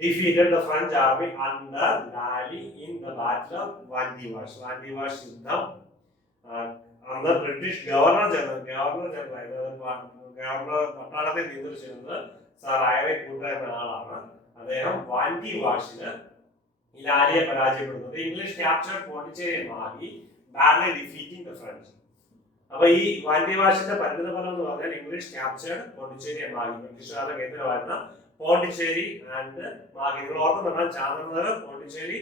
defeated the French army under Lally in the battle of Vandivash. Vandivash യുദ്ധം അന്ന് ബ്രിട്ടീഷ് ഗവർണർ പട്ടാളത്തെ നിയന്ത്രിച്ചിരുന്നത് sir ഐറെ കൂട്ട എന്ന ആളാണ്. അദ്ദേഹം വാൻഡിവാഷിന് ലാലിയെ പരാജയപ്പെടുന്നത്. ഇംഗ്ലീഷ് ക്യാപ്ചർ പോണ്ടിച്ചേരി മാഗി ബാഡ്ലി ഡിഫീറ്റിംഗ് ദ ഫ്രഞ്ച്. അപ്പൊ ഈ വാൻഡിവാഷിന്റെ പരിണിത ഫലം എന്ന് പറഞ്ഞാൽ ഇംഗ്ലീഷ് ക്യാപ്ചർ പോണ്ടിച്ചേരി മാഗി, ബ്രിട്ടീഷുകാരുടെ കേന്ദ്രമായിരുന്ന പോണ്ടിച്ചേരി ആൻഡ് മാഗി. നിങ്ങൾ ഓർക്കുന്നുണ്ടാകും, ചാന്ദ്രനഗർ, പോണ്ടിച്ചേരി,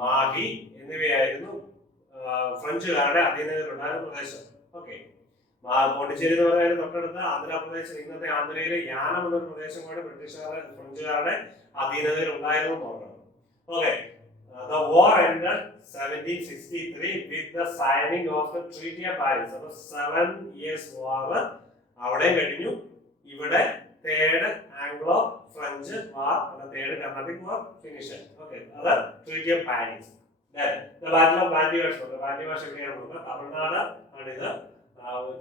മാഗി എന്നിവയായിരുന്നു ഫ്രഞ്ചുകാരുടെ അധീനതയിലുണ്ടായിരുന്ന പ്രദേശം. ഓക്കെ, പോണ്ടിച്ചേരി എന്ന് പറഞ്ഞാൽ തൊട്ടടുത്ത് ആന്ധ്രാപ്രദേശ്, ഇന്നത്തെ ആന്ധ്രയിലെ യാനം എന്ന പ്രദേശം കൂടെ ഫ്രഞ്ചുകാരുടെ അധീനതയിൽ ഉണ്ടായിരുന്നു നോക്കണം. Okay, the war ended 1763 with the signing of the Treaty of Paris. So 7 years war അവിടെ കഴിഞ്ഞു. ഇവിടെ തേർഡ് ആംഗ്ലോ ഫ്രഞ്ച് വാർ, തേർഡ് കർണാട്ടിക് വാർ ഫിനിഷ്. ഓക്കെ, അത് treaty of Paris. Then the battle of Vandivash. വാൻഡിവാഷ് എവിടെയാണെന്ന് നോക്കാം, തമിഴ്നാട് ആണിത്.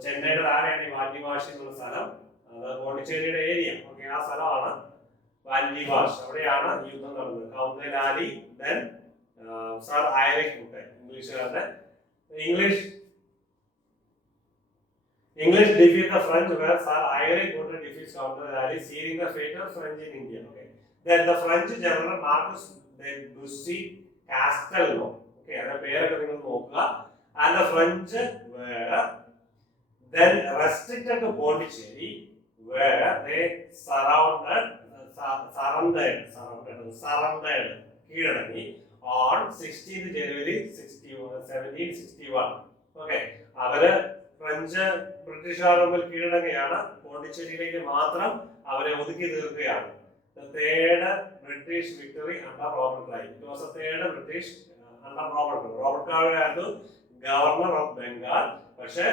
ചെന്നൈയുടെ താഴെയാണ് ഈ വാൻഡിവാഷ് എന്നുള്ള സ്ഥലം, അത് പോണ്ടിച്ചേരിയുടെ ഏരിയ. ഓക്കെ, ആ സ്ഥലമാണ് വാൻഡിവാഷ്. അവിടെയാണ് യുദ്ധം നടന്നത്. Count de Lally, then sir Eyre Coote, ഇംഗ്ലീഷുകാരുടെ English defeat the French where Sir Eyre Cote defeats Count de Lally, sealing the fate of French in India. Okay, then the French general Marcus de Bussy Castelnau. Okay, ada പേരൊക്കെ നിങ്ങൾ നോക്കുക. And the French were then restricted to Pondicherry where they surrounded കീഴടങ്ങി on 16th January 1761. Okay, അവര് French ബ്രിട്ടീഷുകാർ മുമ്പിൽ കീഴടങ്ങുകയാണ്. പോണ്ടിച്ചേരിയിലേക്ക് മാത്രം അവരെ ഒതുക്കി തീർക്കുകയാണ്. The third British victory under Robert Clive. It was the third British Robert Clive ആയിരുന്നു ഗവർണർ ഓഫ് ബംഗാൾ. പക്ഷെ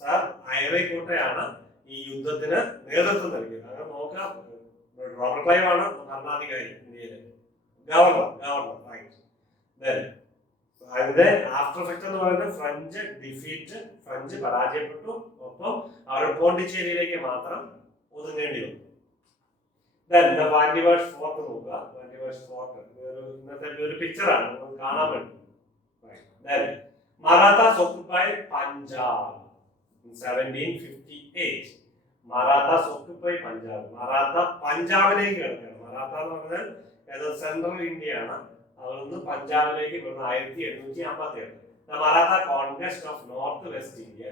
സർ ഐറി കോട്ടയാണ് ഈ യുദ്ധത്തിന് നേതൃത്വം നൽകിയത്. അങ്ങനെ നോക്കാം, റോബർട്ട് ക്ലൈവ് ആണ് ഭരണാധികാരി ഇന്ത്യയിലെ ഗവർണർ റൈറ്റ്. അതിന്റെ ആഫ്റ്റർ എഫക്ട് എന്ന് പറയുന്നത് ഫ്രഞ്ച് ഡിഫീറ്റ്, ഫ്രഞ്ച് പരാജയപ്പെട്ടു, ഒപ്പം അവർ പോണ്ടിച്ചേരിയിലേക്ക് മാത്രം ഒതുങ്ങേണ്ടി വന്നു. വാൻഡിവേഴ്സ് ഫോർട്ട് നോക്കുക. വാൻഡിവേഴ്സ് ഫോർട്ട് ഇന്നത്തെ ഒരു പിക്ചറാണ്, നമുക്ക് കാണാൻ വേണ്ടി. Marathas occupied Punjab in 1758. Marathas occupied Punjab. Maratha പഞ്ചാബിലേക്ക് കിടക്കുകയാണ്. മറാത്ത എന്ന് പറഞ്ഞാൽ സെൻട്രൽ ഇന്ത്യ ആണ്. അതൊന്ന് പഞ്ചാബിലേക്ക് വരുന്ന 1757. The Maratha conquest of northwest India,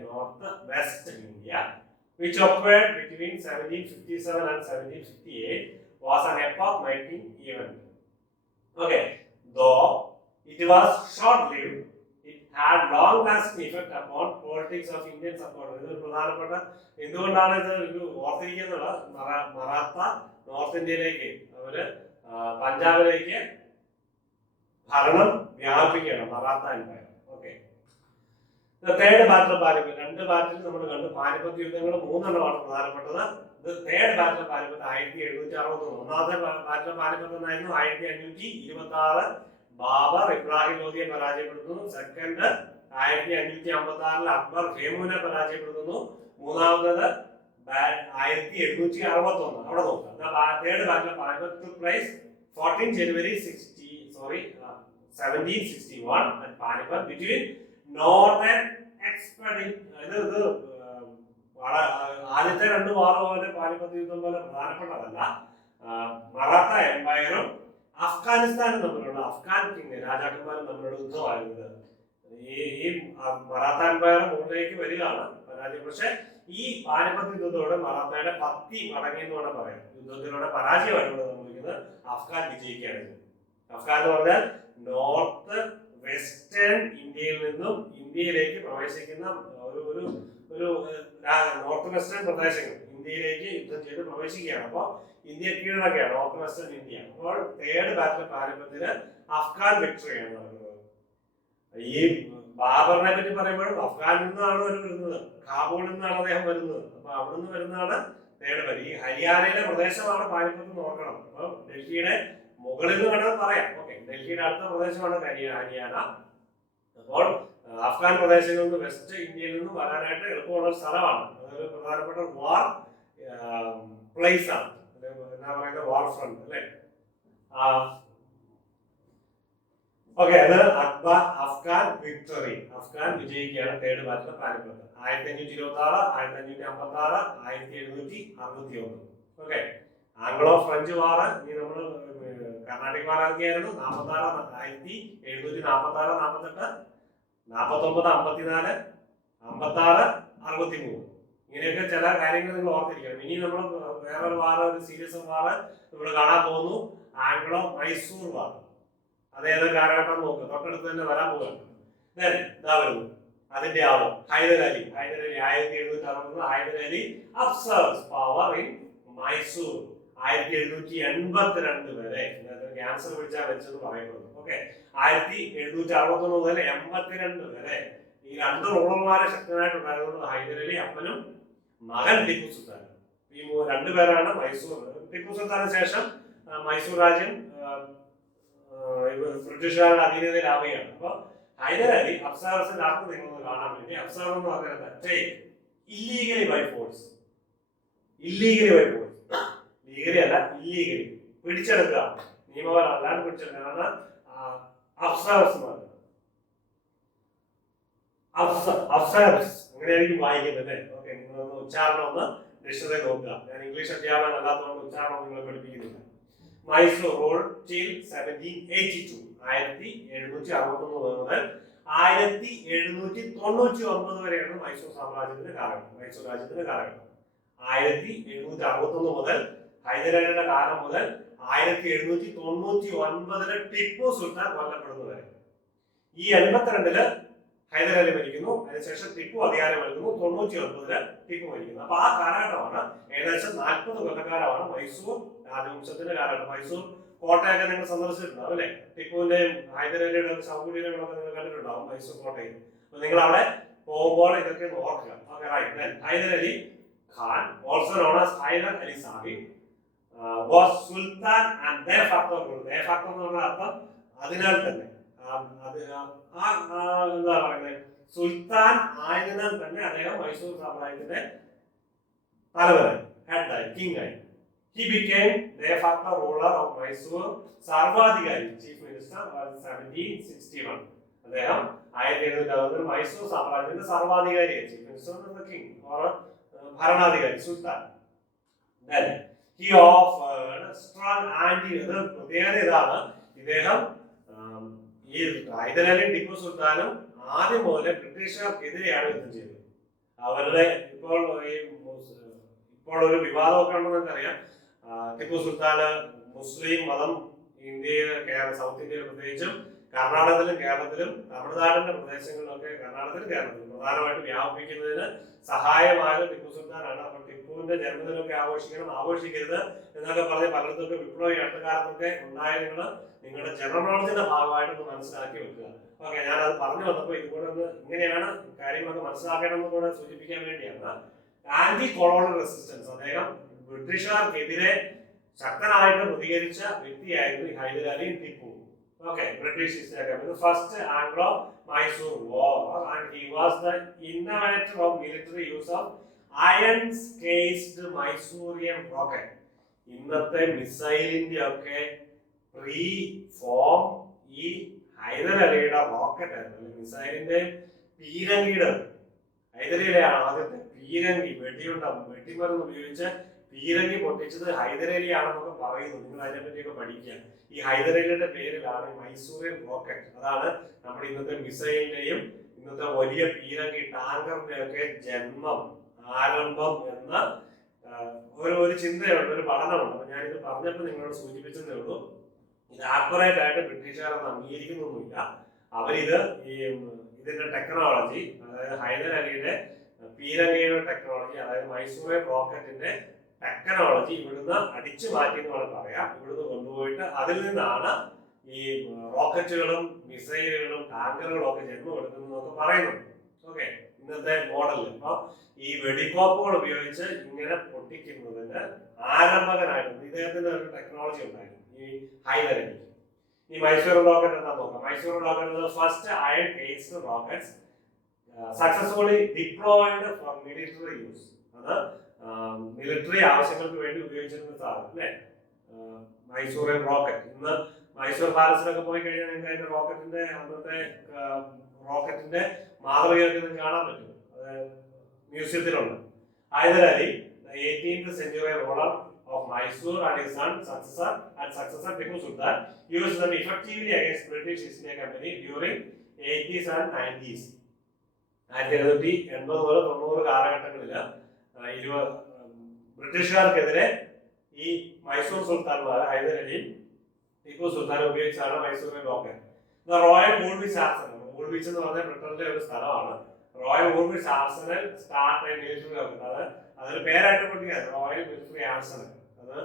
which occurred between 1757 and 1758, was an epoch-making event. Okay, though it was short-lived, it had long-lasting effect upon politics of Indian support. ഇത് പ്രധാനപ്പെട്ട എന്തുകൊണ്ടാണ് ഇത് ഓർത്തിരിക്കുന്നത്? മറാത്ത നോർത്ത് ഇന്ത്യയിലേക്ക് അവര് പഞ്ചാബിലേക്ക് ഭരണം വ്യാപിക്കുകയാണ്, മറാത്ത എംപയർ. ഓക്കെ, തേർഡ് ബാറ്റിൽ പാനിപ്പത്ത്. രണ്ട് ബാറ്റിൽ നമ്മൾ കണ്ടു. പാനിപ്പത്ത് യുദ്ധങ്ങൾ 3 പ്രധാനപ്പെട്ടത്. തേർഡ് ബാറ്റിൽ പാനിപ്പത്ത് 1761. ഒന്നാമത്തെ ബാറ്റിൽ പാനിപ്പത്ത് എന്നായിരുന്നു 1526. ബാബർ ഇബ്രാഹിം ലോധിയെ പരാജയപ്പെടുത്തുന്നു. സെക്കൻഡ് 1556 അക്ബർ ഹേമുവിനെ പരാജയപ്പെടുത്തുന്നു. മൂന്നാമത് 1761. അവിടെ നോക്കാം. Third battle Panipat took place 14 January 1761 at Panipat between northern expedition. ഇത് ആദ്യത്തെ 2 വാർ പോലെ പാനിപ്പത്ത് യുദ്ധം പോലെ പ്രധാനപ്പെട്ടതല്ല. മറാത്ത എംപയറും അഫ്ഗാനിസ്ഥാനും തമ്മിലുള്ള, അഫ്ഗാൻ കിങ് രാജാക്കന്മാരും തമ്മിലുള്ള യുദ്ധമായിരുന്നത്. ഈ മറാത്ത എംപയർ മുകളിലേക്ക് വരികയാണ് പരാജയം. പക്ഷെ ഈ പാനിപ്പത്ത് യുദ്ധത്തോടെ മറാത്തയുടെ 10 മടങ്ങി എന്ന് വേണം പറയാം. യുദ്ധത്തിലൂടെ പരാജയമായിട്ടുള്ള സംഭവിക്കുന്നത് അഫ്ഗാൻ വിജയിക്കുകയാണ്. അഫ്ഗാൻ എന്ന് പറഞ്ഞാൽ നോർത്ത് വെസ്റ്റേൺ ഇന്ത്യയിൽ നിന്നും ഇന്ത്യയിലേക്ക് പ്രവേശിക്കുന്ന ഒരു നോർത്ത് വെസ്റ്റേൺ പ്രദേശങ്ങൾ ഇന്ത്യയിലേക്ക് യുദ്ധം ചെയ്ത് പ്രവേശിക്കുകയാണ്. അപ്പോൾ ഇന്ത്യ കീഴടക്കുകയാണ്, നോർത്ത് വെസ്റ്റേൺ ഇന്ത്യ. അപ്പോൾ തേർഡ് ബാറ്റിൽ പാനിപ്പത്തിന് അഫ്ഗാൻ വിക്ടറിയാണ് നടക്കുന്നത്. ഈ ബാബറിനെ പറ്റി പറയുമ്പോഴും അഫ്ഗാനിൽ നിന്നാണ് അവർ വരുന്നത്, കാബൂളിൽ നിന്നാണ് അദ്ദേഹം വരുന്നത്. അപ്പൊ അവിടെ നിന്ന് വരുന്നതാണ് തേർഡ് ബാറ്റ്. ഈ ഹരിയാനയിലെ പ്രദേശമാണ് പാനിപ്പത്ത് നോക്കണം. അപ്പൊ ഡൽഹിയുടെ മുകളിൽ നിന്ന് വേണമെന്ന് പറയാം. ഓക്കെ, ഡൽഹിയുടെ അടുത്ത പ്രദേശമാണ് ഹരിയാന. അപ്പോൾ അഫ്ഗാൻ പ്രദേശങ്ങളിൽ നിന്ന് വെസ്റ്റ് ഇന്ത്യയിൽ നിന്ന് വരാനായിട്ട് എളുപ്പമുള്ള സ്ഥലമാണ്. അതൊരു പ്രധാനപ്പെട്ട വാർ പ്ലേസ് ആണ്. എന്താ പറയുന്നത്, വാർ ഫ്രണ്ട് അല്ലെ. ഓക്കെ, അത് അഫ്ഗാൻ വിക്ടറി, അഫ്ഗാൻ വിജയിക്കുകയാണ് തേർഡ് ബാറ്റിൽ പാനിപ്പത്ത്. 1526, 1556, 1761. ഓക്കെ, ആംഗ്ലോ ഫ്രഞ്ച് വാർ ഇനി നമ്മൾ കർണാട്ടിക് വാർ ആക്കിയായിരുന്നു. 46, 1746, 48, 49, 54, 56, 63. ഇങ്ങനെയൊക്കെ ചില കാര്യങ്ങൾ നിങ്ങൾ ഓർത്തിരിക്കണം. ഇനി നമ്മൾ വേറൊരു വാർ, ഒരു സീരീസ് വാർ നമ്മൾ കാണാൻ പോകുന്നു, ആംഗ്ലോ മൈസൂർ വാർ. അത് ഏത് കാലഘട്ടം നോക്കുക, തൊട്ടടുത്ത് തന്നെ വരാൻ പോകുന്നു. ഇതാ വരുന്നു അതിന്റെ ആളോ ഹൈദരാലി. 1760 Hyder Ali അബ്സർവ്സ് power in Mysore. 1782 വരെ ക്യാൻസർ പിടിച്ചാൽ വെച്ചെന്ന് പറയപ്പെടുന്നു. ഓക്കെ, 1761 മുതൽ 82 വരെ ഈ 2 റൂളർമാരെ ശക്തനായിട്ടുണ്ടായിരുന്നത് ഹൈദരാലി, അപ്പനും മകൻ ടിപ്പു സുൽത്താൻ. ഈ 2 പേരാണ് മൈസൂർ. ടിപ്പു സുൽത്താന് ശേഷം മൈസൂർ രാജ്യം ബ്രിട്ടീഷുകാരുടെ അധീനതയിലാവുകയാണ്. അപ്പൊ ഹൈദരാലി അബ്സർവേഴ്സിന്റെ അർത്ഥം നിങ്ങളൊന്ന് കാണാൻ വേണ്ടി, അബ്സർവർ എന്ന് പറഞ്ഞാൽ illegally by force, illegally by force, legally അല്ല ഇല്ലീഗലി പിടിച്ചെടുക്കുക, നിയമപരം അല്ലാണ്ട് പിടിച്ചെടുക്കുക. അബ്സർവേഴ്സ് എന്ന് പറയുന്നത് അബ്സർവേഴ്സ് അങ്ങനെയായിരിക്കും വായിക്കുന്നത് അല്ലേ. ഓക്കെ, നിങ്ങളൊന്ന് ഉച്ചാരണം ഒന്ന് ഡിക്ഷണറി നോക്കുക. ഞാൻ ഇംഗ്ലീഷ് അധ്യാപനം അല്ലാത്തതുകൊണ്ട് ഉച്ചാരണം നിങ്ങളെ പഠിപ്പിക്കുന്നില്ല. മൈസൂർ റൂൾ ടിൽ 1782, 1761 മുതൽ 1799 വരെയാണ് മൈസൂർ സാമ്രാജ്യത്തിന്റെ കാലഘട്ടം, മൈസൂർ രാജ്യത്തിന്റെ കാലഘട്ടം. 1761 മുതൽ ഹൈദരാലിയുടെ കാലം മുതൽ 1799 ടിപ്പു സുൽത്താൻ കൊല്ലപ്പെടുന്നത് വരെ. ഈ 82 ഹൈദരാലി മരിക്കുന്നു, അതിനുശേഷം ടിപ്പു അധികാരം വരുന്നു, 99 ടിപ്പു മരിക്കുന്നു. അപ്പൊ ആ കാലഘട്ടമാണ് ഏകദേശം 40 കൊല്ലക്കാലമാണ് മൈസൂർ രാജവംശത്തിന്റെ കാലഘട്ടം. മൈസൂർ കോട്ടയൊക്കെ നിങ്ങൾ സന്ദർശിച്ചിട്ടുണ്ടാവും അല്ലെ? ടിപ്പുവിന്റെയും ഹൈദരലിയുടെ ശവകുടീരങ്ങളൊക്കെ നിങ്ങൾ കണ്ടിട്ടുണ്ടാവും മൈസൂർ കോട്ടയിൽ. അപ്പൊ നിങ്ങൾ അവിടെ പോകുമ്പോൾ ഇതൊക്കെ ഓർക്കുക. Hyder Ali Khan, also known as Hyder Ali Sahib, was sultan and de facto. De facto എന്ന് പറഞ്ഞ അർത്ഥം അതിനാൽ തന്നെ, എന്താ പറയുന്നത്, സുൽത്താൻ ആയതിനാൽ തന്നെ അദ്ദേഹം മൈസൂർ സാമ്രാജ്യത്തിന്റെ തലവനായി, ഹെഡായി, കിങ് ആയി. He became de facto ruler of Mysore, സർവാധികാരി, ചീഫ് മിനിസ്റ്റർ 1761. അദ്ദേഹം 1760 മൈസൂർ സാമ്രാജ്യത്തിന്റെ സർവാധികാരിയായി, ചീഫ് മിനിസ്റ്റർ കിങ് ഓർ ഭരണാധികാരി, സുൽത്താൻ. Then he offered strong anti, പ്രത്യേകത ഇതാണ്, ഇദ്ദേഹം ഈ ഹൈദർ അലിയും ടിപ്പു സുൽത്താനും ആദ്യം മുതലേ ബ്രിട്ടീഷുകാർക്കെതിരെയാണ് യുദ്ധം ചെയ്തത്. അവരുടെ ഇപ്പോൾ ഒരു വിവാദമൊക്കെ ഉണ്ടെന്ന് നമുക്കറിയാം. ടിപ്പു സുൽത്താന് മുസ്ലിം മതം ഇന്ത്യയിൽ, സൗത്ത് ഇന്ത്യയിൽ പ്രത്യേകിച്ചും കർണാടകത്തിലും കേരളത്തിലും തമിഴ്നാടിന്റെ പ്രദേശങ്ങളിലൊക്കെ, കർണാടകത്തിലും കേരളത്തിലും പ്രധാനമായിട്ട് വ്യാപിപ്പിക്കുന്നതിന് സഹായമായത് ടിപ്പു സുൽത്താനാണ്. അപ്പോൾ ടിപ്പുവിന്റെ ജന്മദിനമൊക്കെ ആഘോഷിക്കരുത് എന്നൊക്കെ പറഞ്ഞ് പലർക്കൊക്കെ വിപ്ലവ അടുത്തകാലത്തൊക്കെ ഉണ്ടായത് നിങ്ങളുടെ ജനറൽ നോളജിന്റെ ഭാഗമായിട്ടൊന്ന് മനസ്സിലാക്കി വെക്കുക. ഓക്കെ, ഞാനത് പറഞ്ഞു വന്നപ്പോൾ ഇതുകൂടെ ഒന്ന് ഇങ്ങനെയാണ് കാര്യങ്ങളൊക്കെ മനസ്സിലാക്കണമെന്ന് കൂടെ സൂചിപ്പിക്കാൻ വേണ്ടിയാണ്. ആന്റി കൊളോണിയൽ റെസിസ്റ്റൻസ്, അദ്ദേഹം ബ്രിട്ടീഷുകാർക്കെതിരെ ശക്തനായിട്ട് പ്രതികരിച്ച വ്യക്തിയായിരുന്നു Hyder Ali Tipu. Okay, British East India Company, the first Anglo-Mysore War, and he was the innovator of military use of iron-cased Mysorean rocket. ഇന്നത്തെ മിസൈലിന്റെ ഒക്കെ പ്രീ ഫോം ഈ ഹൈദർ അലിയുടെ റോക്കറ്റ് ആയിരുന്നു. മിസൈലിന്റെ പീരങ്കിയുടെ, ഹൈദർ അലിയാണ് ആദ്യത്തെ പീരങ്കി, വെടിമരുന്ന് ഉപയോഗിച്ച് പീരങ്കി പൊട്ടിച്ചത് ഹൈദർ അലിയാണെന്നൊക്കെ പറയുന്നു. നിങ്ങൾ അതിനെ പറ്റിയൊക്കെ പഠിക്കുക. ഈ ഹൈദർ അലിയുടെ പേരിലാണ് മൈസൂറിയൻ റോക്കറ്റ്. അതാണ് നമ്മുടെ ഇന്നത്തെ മിസൈലിന്റെയും ഇന്നത്തെ വലിയ പീരങ്കി ടാങ്കറിന്റെ ഒക്കെ ജന്മം, ആരംഭം എന്ന ഒരു ചിന്തയുണ്ട്, ഒരു പഠനമുണ്ട്. അപ്പൊ ഞാനിത് പറഞ്ഞപ്പോൾ നിങ്ങളോട് സൂചിപ്പിച്ചതേ ഉള്ളൂ. ഇത് ആക്യുറേറ്റ് ആയിട്ട് ബ്രിട്ടീഷുകാരൊന്നും അംഗീകരിക്കുന്നൊന്നുമില്ല. അവരിത് ഇതിന്റെ ടെക്നോളജി, അതായത് ഹൈദർ അലിയുടെ പീരങ്കിയുടെ ടെക്നോളജി, അതായത് മൈസൂറിയൻ റോക്കറ്റിന്റെ ടെക്നോളജി ഇവിടുന്ന് അടിച്ചു മാറ്റി എന്ന് വേണം പറയാം. ഇവിടുന്ന് കൊണ്ടുപോയിട്ട് അതിൽ നിന്നാണ് ഈ റോക്കറ്റുകളും മിസൈലുകളും ടാങ്കറുകളും ഒക്കെ ജന്മം എടുക്കുന്നതെന്നൊക്കെ പറയുന്നുണ്ട്. ഓക്കെ, ഇന്നത്തെ മോഡലിൽ. അപ്പൊ ഈ വെടിക്കോപ്പുകൾ ഉപയോഗിച്ച് ഇങ്ങനെ പൊട്ടിക്കുന്നതിന് ആരംഭകനായിരുന്നു. ഇദ്ദേഹത്തിന്റെ ഒരു ടെക്നോളജി ഉണ്ടായിരുന്നു ഈ ഹൈദർ അലി. ഈ മൈസൂർ റോക്കറ്റ് എന്താ നോക്കാം. Mysore rocket first iron cased rockets successfully diploid four military use. അത് മിലിറ്ററി ആവശ്യങ്ങൾക്ക് വേണ്ടി ഉപയോഗിച്ചിരുന്ന സാധനം അല്ലേ, മൈസൂറിയൻ റോക്കറ്റ്. ഇന്ന് മൈസൂർ പാലസിലൊക്കെ പോയി കഴിഞ്ഞാൽ നിങ്ങൾക്ക് അതിന്റെ റോക്കറ്റിന്റെ അന്നത്തെ റോക്കറ്റിന്റെ മാതൃകയൊക്കെ നിങ്ങൾക്ക് കാണാൻ പറ്റും. അത് മ്യൂസിയത്തിലുണ്ട്. Hyder Ali, 18th century ruler of Mysore, and his son, successor Tipu Sultan used them effectively against British East India Company during 80s and 90s. 1980 മുതൽ 90 കാലഘട്ടങ്ങളിൽ ബ്രിട്ടീഷുകാർക്കെതിരെ ഈ മൈസൂർ സുൽത്താൻമാർ ഹൈദർ അലിയും ടിപ്പു സുൽത്താൻ ഉപയോഗിച്ചാണ് മൈസൂരിലെ rocket. Royal Woolwich Arsenal, Woolwich എന്ന് പറഞ്ഞാൽ ബ്രിട്ടനിലെ ഒരു സ്ഥലമാണ്. Royal Woolwich Arsenal start military rocket, അത് അതൊരു പേരായിട്ട് പഠിക്കുക, റോയൽ മിലിറ്ററി ആർസനൽ. അത്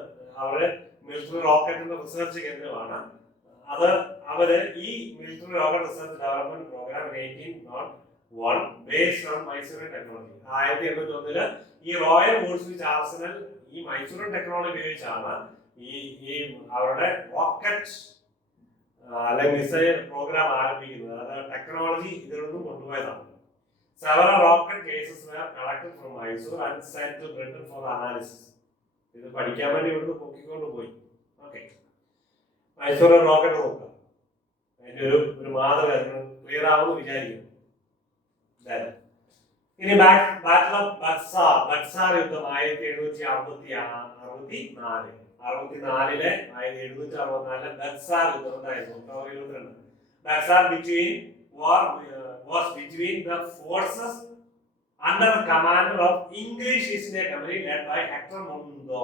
അവര് മിലിറ്ററി റോക്കറ്റിന്റെ റിസർച്ച് കേന്ദ്രമാണ്. അത് അവര് ഈ military rocket research development programme 1801 based on Mysorean technology. 1801 ഈ റോയൽ വൂൾവിച്ച് ആർസനൽ ഈ മൈസൂറിയൻ ടെക്നോളജി ഉപയോഗിച്ചാണ് ഈ അവരുടെ റോക്കറ്റ് അല്ലെങ്കിൽ മിസൈൽ പ്രോഗ്രാം ആരംഭിക്കുന്നത്. അത് ടെക്നോളജി ഇതിൽ നിന്നും കൊണ്ടുപോയതാണ്. Several rocket cases were collected from Mysore and sent to Britain for analysis. ഇത് പഠിക്കാൻ വേണ്ടി ഇവിടുന്ന് പൊക്കിക്കൊണ്ട് പോയി. ഓക്കെ, മൈസൂറിയൻ റോക്കറ്റ് നോക്കാം. അതിന്റെ ഒരു മാതൃക ക്ലിയർ ആവുമെന്ന് വിചാരിക്കുന്നു. ഇനി ബാറ്റിൽ ഓഫ് ബക്സാർ യുദ്ധം 1764 ബക്സാർ യുദ്ധം ഉണ്ടായിരുന്നു. October 22. Buxar was between the forces under the command of English East India Company led by Hector Munro.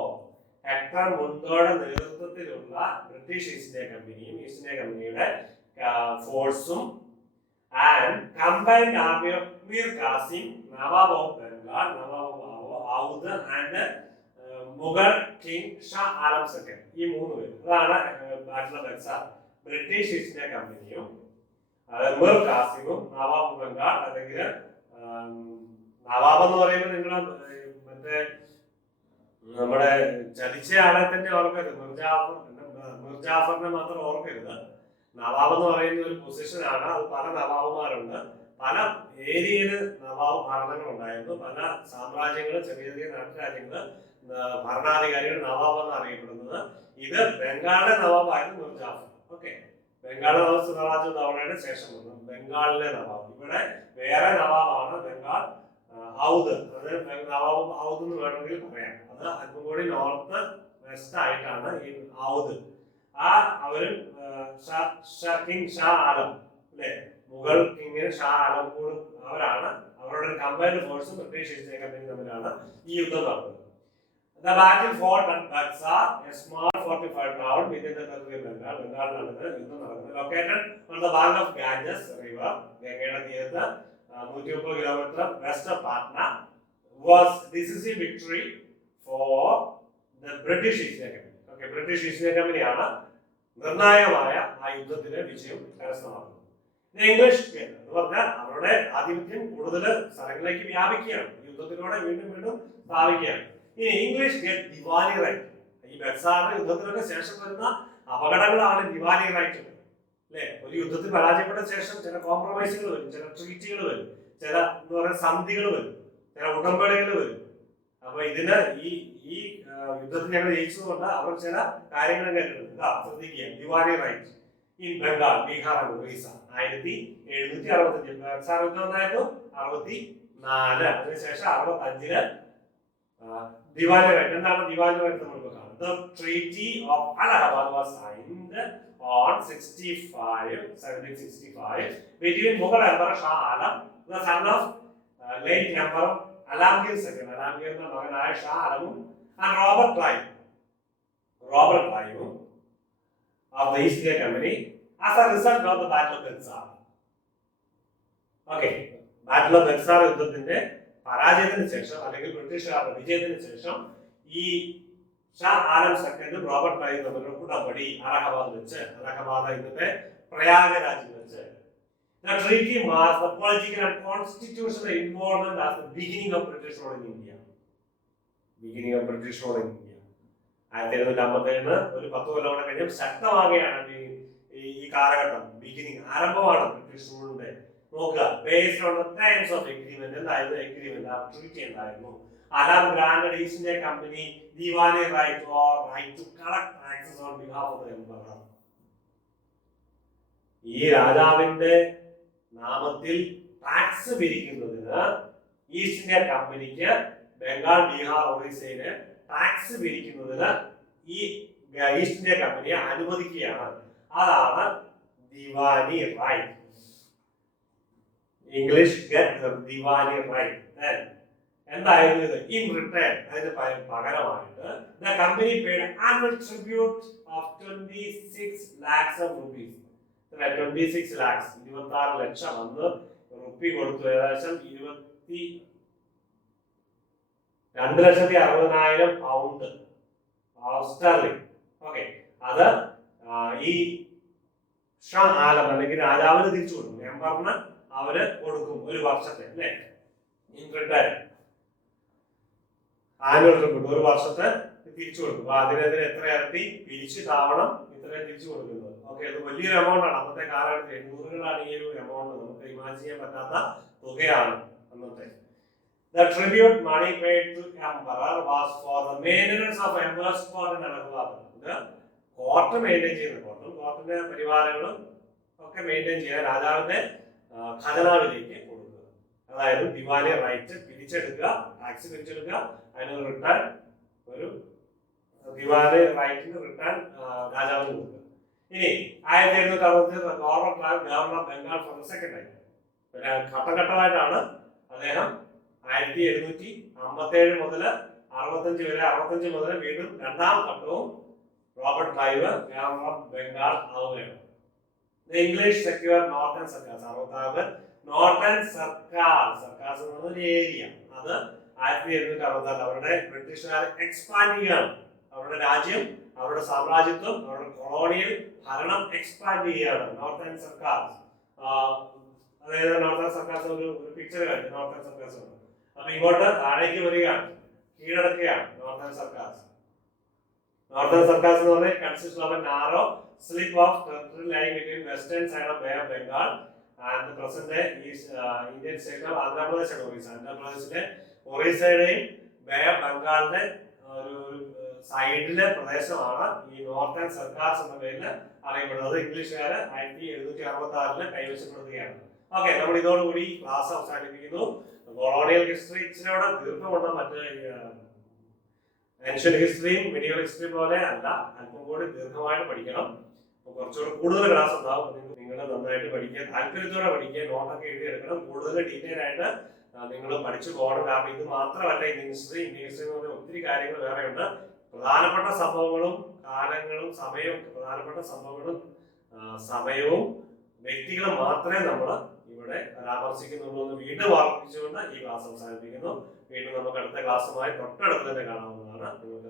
Hector മുൻഡോയുടെ നേതൃത്വത്തിലുള്ള ബ്രിട്ടീഷ് ഈസ്റ്റ് ഇന്ത്യ കമ്പനിയും ഈസ്റ്റ് ഇന്ത്യ കമ്പനിയുടെ ഫോഴ്സും and combined army of Mir Qasim, Nawab of Bengal, Nawab of Oudh, and Mughal king Shah Alam second, ഈ മൂന്ന് പേര്. അതാണ് battle of Buxar. British East India കമ്പനിയും മിർ കാസിമും നവാബ് ബംഗാൾ, അല്ലെങ്കിൽ നവാബ് എന്ന് പറയുമ്പോൾ നിങ്ങൾ മറ്റേ നമ്മുടെ ചതിച്ച ആളെ തന്നെ ഓർക്കരുത്, മിർജാഫറിനെ മാത്രം ഓർക്കരുത്. നവാബ് എന്ന് പറയുന്ന ഒരു പൊസിഷനാണ്. അത് പല നവാബുമാരുണ്ട്, പല ഏരിയയിൽ നവാബ് ഭരണങ്ങൾ ഉണ്ടായിരുന്നു, പല സാമ്രാജ്യങ്ങൾ, ചെറിയ ചെറിയ നാട്ടുരാജ്യങ്ങള് ഭരണാധികാരികൾ നവാബ് എന്ന് അറിയപ്പെടുന്നത്. ഇത് ബംഗാളിലെ നവാബായിരുന്നു മിർജാഫർ. ഓക്കെ, ബംഗാളിലെ നവാബ് സിറാജ് ദൗളയുടെ ശേഷം വന്നു ബംഗാളിലെ നവാബ്. ഇവിടെ വേറെ നവാബാണ് ബംഗാൾ ഔദ്. അത് നവാബ് ഔദ് എന്ന് വേണമെങ്കിൽ പറയാം. അത് അല്പം കൂടി നോർത്ത് വെസ്റ്റ് ആയിട്ടാണ് ഈ ഔദ്. അവരും കിങ് ഷാ ആലം അല്ലെ, മുഗൾ കിങ്ങിന് ഷാ ആലം കൂടെ അവരാണ്. അവരുടെ കമ്പൈൻഡ് ഫോഴ്സും ബ്രിട്ടീഷ് ഈസ്റ്റ് ഇന്ത്യ കമ്പനി തമ്മിലാണ് ഈ യുദ്ധം നടന്നത്. The battle fought at Baksar, a small fortified town within the territory of Bengal. ബംഗാളിലാണ് യുദ്ധം നടക്കുന്നത്. Located on the bank of Ganges River, ഗംഗയുടെ തീരത്ത് 130 kilometre west of Patna. Was decisive victory for the British East India Company. Okay, British East India കമ്പനിയാണ് നിർണായകമായ ആ യുദ്ധത്തിന് വിജയം കരസ്ഥമാക്കുന്നത്. English എന്ന് പറഞ്ഞാൽ അവരുടെ ആധിപത്യം കൂടുതൽ സ്ഥലങ്ങളിലേക്ക് വ്യാപിക്കുകയാണ്, യുദ്ധത്തിലൂടെ വീണ്ടും വീണ്ടും സ്ഥാപിക്കുകയാണ്. ഇനി ഇംഗ്ലീഷ് ഗെറ്റ് ദിവാലി റൈറ്റ്. ഈ ബക്സാറിന്റെ യുദ്ധത്തിനൊക്കെ ശേഷം വരുന്ന അപകടങ്ങളാണ് ദിവാലി റൈറ്റ് അല്ലെ. ഒരു യുദ്ധത്തിൽ പരാജയപ്പെട്ട ശേഷം ചില കോംപ്രമൈസുകൾ വരും, ചില ട്രീറ്റികൾ വരും, ചില എന്താ പറയുക സന്ധികൾ വരും, ചില ഉടമ്പടികൾ വരും. അപ്പൊ ഇതിന് ഈ യുദ്ധത്തിൽ ഞങ്ങൾ ജയിച്ചതുകൊണ്ട് അവർ ചില കാര്യങ്ങൾ കേട്ടിട്ടുണ്ട്. ശ്രദ്ധിക്കുക, Diwani right in Bengal, Bihar and Orissa 1765. Buxar യുദ്ധം ഉണ്ടായിരുന്നു 64. അതിനുശേഷം 65 ദിവാലി റൈറ്റ്. എന്താണ് ദിവാലി റൈറ്റ്? നമുക്ക് കാണാം. The Treaty of Allahabad was signed on 1765 between Mughal Emperor Shah Alam, the son of late Emperor Alamgir II, അലാംഗീറിന്റെ മകനായ Shah ആലമും, and Robert Clive of the East India Company as a result of the Battle of Bensar. Okay, Battle of Bensar യുദ്ധത്തിന്റെ പരാജയത്തിന് ശേഷം അല്ലെങ്കിൽ ബ്രിട്ടീഷുകാരുടെ വിജയത്തിന് ശേഷം ഈ ഷാ ആലം സെക്കൻഡും റോബർട്ട് ക്ലൈവും തമ്മിലുള്ള ഉടമ്പടി അലഹബാദ് വെച്ച്, അലഹബാദ് ഇന്നത്തെ പ്രയാഗരാജിൽ വെച്ച്. The treaty marks the political and constitutional involvement as the beginning of British rule in India. 1757 ഒരു 10 കൊല്ലം കഴിഞ്ഞാൽ ശക്തമാകുകയാണ് ഈ കാലഘട്ടം. ബിഗിനിങ്, ആരംഭമാണ് ബ്രിട്ടീഷ് റൂളിന്റെ. നോക്കുക, based on the terms of agreement. എന്തായിരുന്നു എഗ്രിമെന്റ്? ആ ട്രീറ്റി എന്തായിരുന്നു? Alam grand East India company Diwani right or right to collect taxes on behalf of the emperor. ഈ രാജാവിന്റെ നാമത്തിൽ ടാക്സ് പിരിക്കുന്നതിന് ഈസ്റ്റ് ഇന്ത്യ കമ്പനിക്ക് ബംഗാൾ, ബീഹാർ, ഒറീസയില് ടാക്സ് പിരിക്കുന്നതിന് ഈ ഈസ്റ്റ് ഇന്ത്യ കമ്പനിയെ അനുവദിക്കുകയാണ്. അതാണ് Diwani right. English get Diwani right. എന്തായിരുന്നു ഇത്? ഇൻ റിട്ടേൺ, അതിന് പകരമായിട്ട് the company paid annual tribute of 26 lakhs of rupees. 26 lakhs, 26 ലക്ഷം അന്ന് റുപ്പി കൊടുത്തു. ഏകദേശം 22,60,000 പൗണ്ട് സ്റ്റെർലിംഗ്. ഓക്കെ, അത് ഈ ഷാ ആലം അല്ലെങ്കിൽ രാജാവിന് തിരിച്ചു കൊടുക്കും. എംപറിന് അവര് കൊടുക്കും ഒരു വർഷത്തെ അല്ലെ ഇൻ റിട്ടേൺ. ആനുവൽ ട്രിബ്യൂട്ട് ഒരു വർഷത്തെ തിരിച്ചു കൊടുക്കും. അപ്പൊ അതിനെതിരെ എത്ര ഇരട്ടി പിരിച്ചു താവണം ഇത്രയും തിരിച്ചു കൊടുക്കുന്നത്. ഓക്കെ, അത് വലിയൊരു എമൗണ്ട് ആണ്. അന്നത്തെ കാലഘട്ടത്തിൽ 800 ഈ ഒരു എമൗണ്ട് നമുക്ക് ഇമാജിൻ ചെയ്യാൻ പറ്റാത്ത തുകയാണ് അന്നത്തെ. The tribute money paid to emperor was for the maintenance of emperor's court in Allahabad. ഇത് കോർട്ട് മെയിൻറ്റെയിൻ ചെയ്യുന്ന കോർട്ടിന്റെ പരിവാരങ്ങളും ഒക്കെ മെയിൻറ്റെയിൻ ചെയ്യാൻ രാജാവിന്റെ ഖജനാവിലേക്ക് കൊടുക്കുക. അതായത് ദിവാലി റൈറ്റ് പിരിച്ചെടുക്കുക, ടാക്സ് പിരിച്ചെടുക്കുക, അതിന് റിട്ടേൺ ഒരു ദിവാലി റൈറ്റിന് റിട്ടേൺ രാജാവിന് കൊടുക്കുക. ഇനി 1760 Robert Clive governor of Bengal for the second time. ഘട്ടഘട്ടമായിട്ടാണ് അദ്ദേഹം 1757 മുതൽ 65 വരെ, 65 മുതൽ വീണ്ടും രണ്ടാം ഘട്ടവും Robert Clive governor of Bengal ആവുകയാണ്. ഇംഗ്ലീഷ് സെക്യൂർ നോർത്തേൺ സർക്കാർ, നോർത്തേൺ സർക്കാർ ഒരു ഏരിയ, അത് 1764 അവരുടെ ബ്രിട്ടീഷുകാർ എക്സ്പാൻഡ് ചെയ്യുകയാണ്. അവരുടെ രാജ്യം, അവരുടെ സാമ്രാജ്യത്വം, അവരുടെ കൊളോണിയൽ ഭരണം എക്സ്പാൻഡ് ചെയ്യുകയാണ്. നോർത്തേൺ സർക്കാർസ്, അതായത് നോർത്തേൺ സർക്കാർസ് ഒരു പിക്ചർ കാണിച്ചു. നോർത്തേൺ സർക്കാർസ് അപ്പൊ ഇങ്ങോട്ട് താഴേക്ക് വരികയാണ്, കീഴടക്കുകയാണ് നോർത്തേൺ സർക്കാർസ്. നോർത്തേൺ സർക്കാർസ് എന്ന് പറഞ്ഞാൽ consist of A narrow slip of territory line between western side of bay of Bengal and present day Indian state of Andhra Pradesh ആണ് ഒറീസ. ആന്ധ്രാപ്രദേശിലെ ഒറീസയുടെയും ബേ ഓഫ് ബംഗാളിന്റെ ഒരു സൈഡിലെ പ്രദേശമാണ് ഈ നോർത്തേൺ സർക്കാർസ് എന്ന പേരിൽ അറിയപ്പെടുന്നത്. ഇംഗ്ലീഷുകാര് 1766 കൈവശപ്പെടുത്തുകയാണ്. ഓക്കെ, നമ്മൾ ഇതോടുകൂടി ക്ലാസ് അവസാനിപ്പിക്കുന്നു. കൊളോണിയൽ ഹിസ്റ്ററി ഇച്ചിരിയോടെ ദീർഘമുണ്ട്, മറ്റേ ഏൻഷ്യന്റ് ഹിസ്റ്ററിയും മെഡീവൽ ഹിസ്റ്ററിയും പോലെ അല്ല, അല്പം കൂടി ദീർഘമായിട്ട് പഠിക്കണം. അപ്പോൾ കുറച്ചുകൂടി കൂടുതൽ ക്ലാസ് ഉണ്ടാവും. നിങ്ങൾ നന്നായിട്ട് പഠിക്കുക, താല്പര്യത്തോടെ പഠിക്കുക, നോട്ടൊക്കെ എഴുതിയെടുക്കണം. കൂടുതൽ ഡീറ്റെയിൽ ആയിട്ട് നിങ്ങൾ പഠിച്ചു പോകണം. കാരണം ഇത് മാത്രമല്ല ഇന്ത്യൻ ഹിസ്റ്ററി എന്ന് പറഞ്ഞാൽ ഒത്തിരി കാര്യങ്ങൾ വേറെയുണ്ട്. പ്രധാനപ്പെട്ട സംഭവങ്ങളും കാലങ്ങളും പ്രധാനപ്പെട്ട സംഭവങ്ങളും സമയവും വ്യക്തികളും മാത്രമേ നമ്മൾ ഇവിടെ പരാമർശിക്കുന്നുള്ളൂ എന്ന് വീണ്ടും ഓർമ്മിച്ചുകൊണ്ട് ഈ ക്ലാസ് അവസാനിപ്പിക്കുന്നു. വീണ്ടും നമുക്ക് അടുത്ത ക്ലാസ്സുമായി തൊട്ടടുത്ത് തന്നെ കാണാവുന്നതാണ്. നിങ്ങൾക്ക്